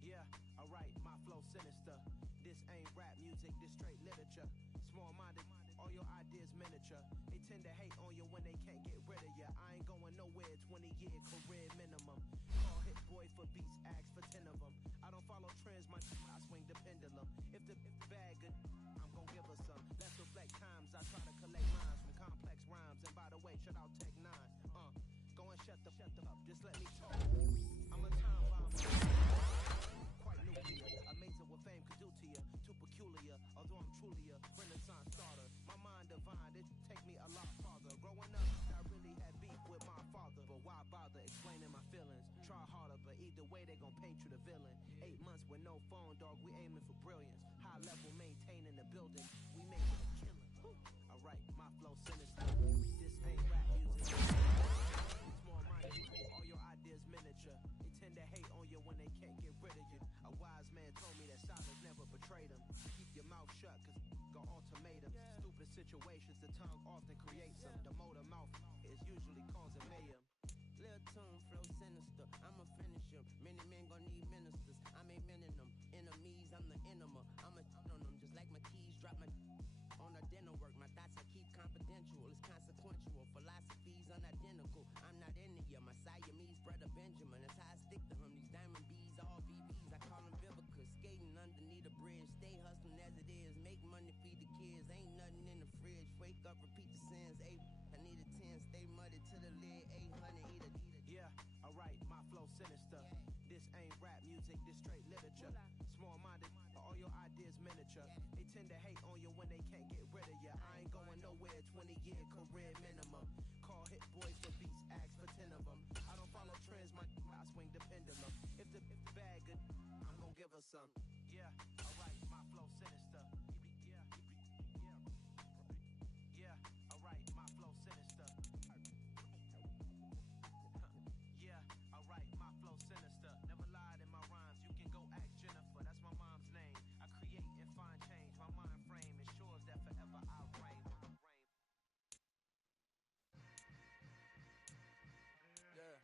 Yeah, alright, my flow sinister. This ain't rap music, this straight literature. Small-minded, all your ideas miniature. They tend to hate on you when they can't get rid of you. I ain't going nowhere, 20-year career minimum. Call hit boy for beats, ask for 10 of them. I don't follow trends, I swing the pendulum. If the bag good, I'm gon' give her some. Let's reflect times, I try to collect rhymes from complex rhymes. And by the way, shout out Tech 9. Go and shut the up, just let me talk. I'm a time bomb. Quite nuclear, amazing what fame could do to you. Too peculiar, although I'm truly a renaissance starter. My mind divine, it take me a lot farther. Growing up, I really had beef with my father. But why bother explaining my feelings? Try harder, but either way they gon' paint you the villain. 8 months with no phone, dog, we aiming for brilliance. High level maintaining the building, we making a killing. Alright, my flow sinister. This ain't rap music. Small-minded, all your ideas miniature. They tend to hate on you when they can't get rid of you. A wise man told me that silence never betrayed him. Keep your mouth shut, cause go ultimatum. Stupid situations, the tongue often creates them. The motor mouth is usually causing mayhem. Lil tune, flow sinister. I'ma finish him. Many men gon' need ministers. I'm a men in them. Enemies, I'm the enema. I'ma on them just like my keys. Drop my on a dinner work. My thoughts I keep confidential. It's consequential. Philosophies unidentical. I'm not into you. My Siamese brother Benjamin. That's how I stick to him. These diamond bees, all VVs. I call them Vivica. Skating underneath a bridge. Stay hustling as it is. Make money, feed the kids. Ain't nothing in the fridge. Wake up, repeat the muddy to the lid, 800 eat a. Yeah, alright, my flow sinister. This ain't rap music, this straight literature. Small-minded, all your ideas miniature. They tend to hate on you when they can't get rid of you. I ain't going nowhere, 20-year career minimum. Call hit boys for beats, ask for 10 of them. I don't follow trends, I swing the pendulum. If the bag good, I'm gonna give her some. Yeah, alright, my flow sinister. Yeah, alright, my flow sinister. Yeah, alright, my flow sinister. Never lied in my rhymes, you can go ask Jennifer, that's my mom's name. I create and find change, my mind frame ensures that forever I reign. Yeah.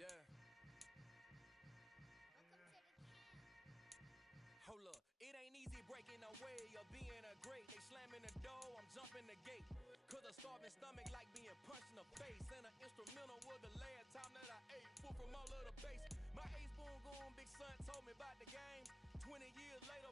Yeah. Hold up, it ain't easy breaking away or being a great. They slamming the door, I'm jumping the gate. Cause a starving stomach like being punched in the face. And an instrumental was the last time that I ate. Full from all of the bass. My ace boom goon, big son told me about the game. 20 years later,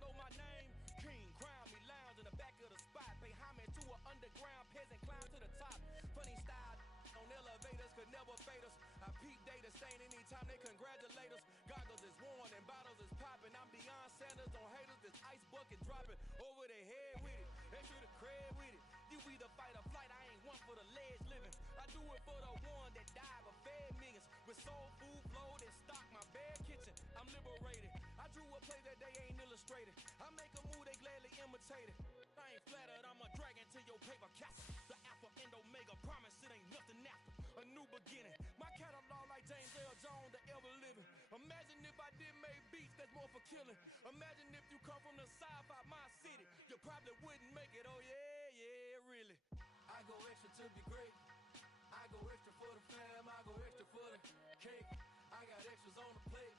know my name. King, crown me, lounge in the back of the spot. Pay homage to an underground peasant, climb to the top. Funny style on elevators could never fade us. I peep data stain anytime they congratulate us. Goggles is worn and bottles is popping. I'm beyond Sanders on haters. This ice bucket dropping over their head with it. They should have cred with it. You either fight or flight. I ain't one for the ledge living. I do it for the one that died but fed millions. With soul food flowed and stocked my bare kitchen. I'm liberated. I drew a play that they ain't illustrated. I make a move they gladly imitate it. I ain't flattered. I'm a dragon to your paper castle. The alpha and omega. Promise it ain't nothing after. A new beginning. My catalog like James L. Jones, the ever living. Imagine if I did make beats that's more for killing. Imagine if you come from the south out my city. You probably wouldn't make it. Oh yeah, yeah, really. I go extra to be great. I go extra for the fam. I go extra for the cake. I got extras on the plate.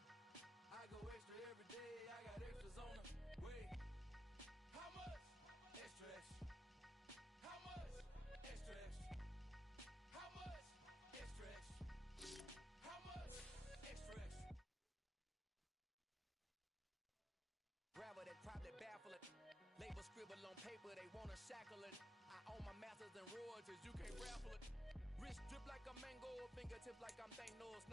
I go extra every day. I got extras on the way. How much? Extra, extra. How much? Extra, extra. How much? Extra, extra. How much? Extra, extra. Gravel that probably baffle it. Label scribble on paper, they wanna shackle it. I own my masters and royalties, you can't raffle it. Wrist drip like a mango, fingertips like I'm Thanos.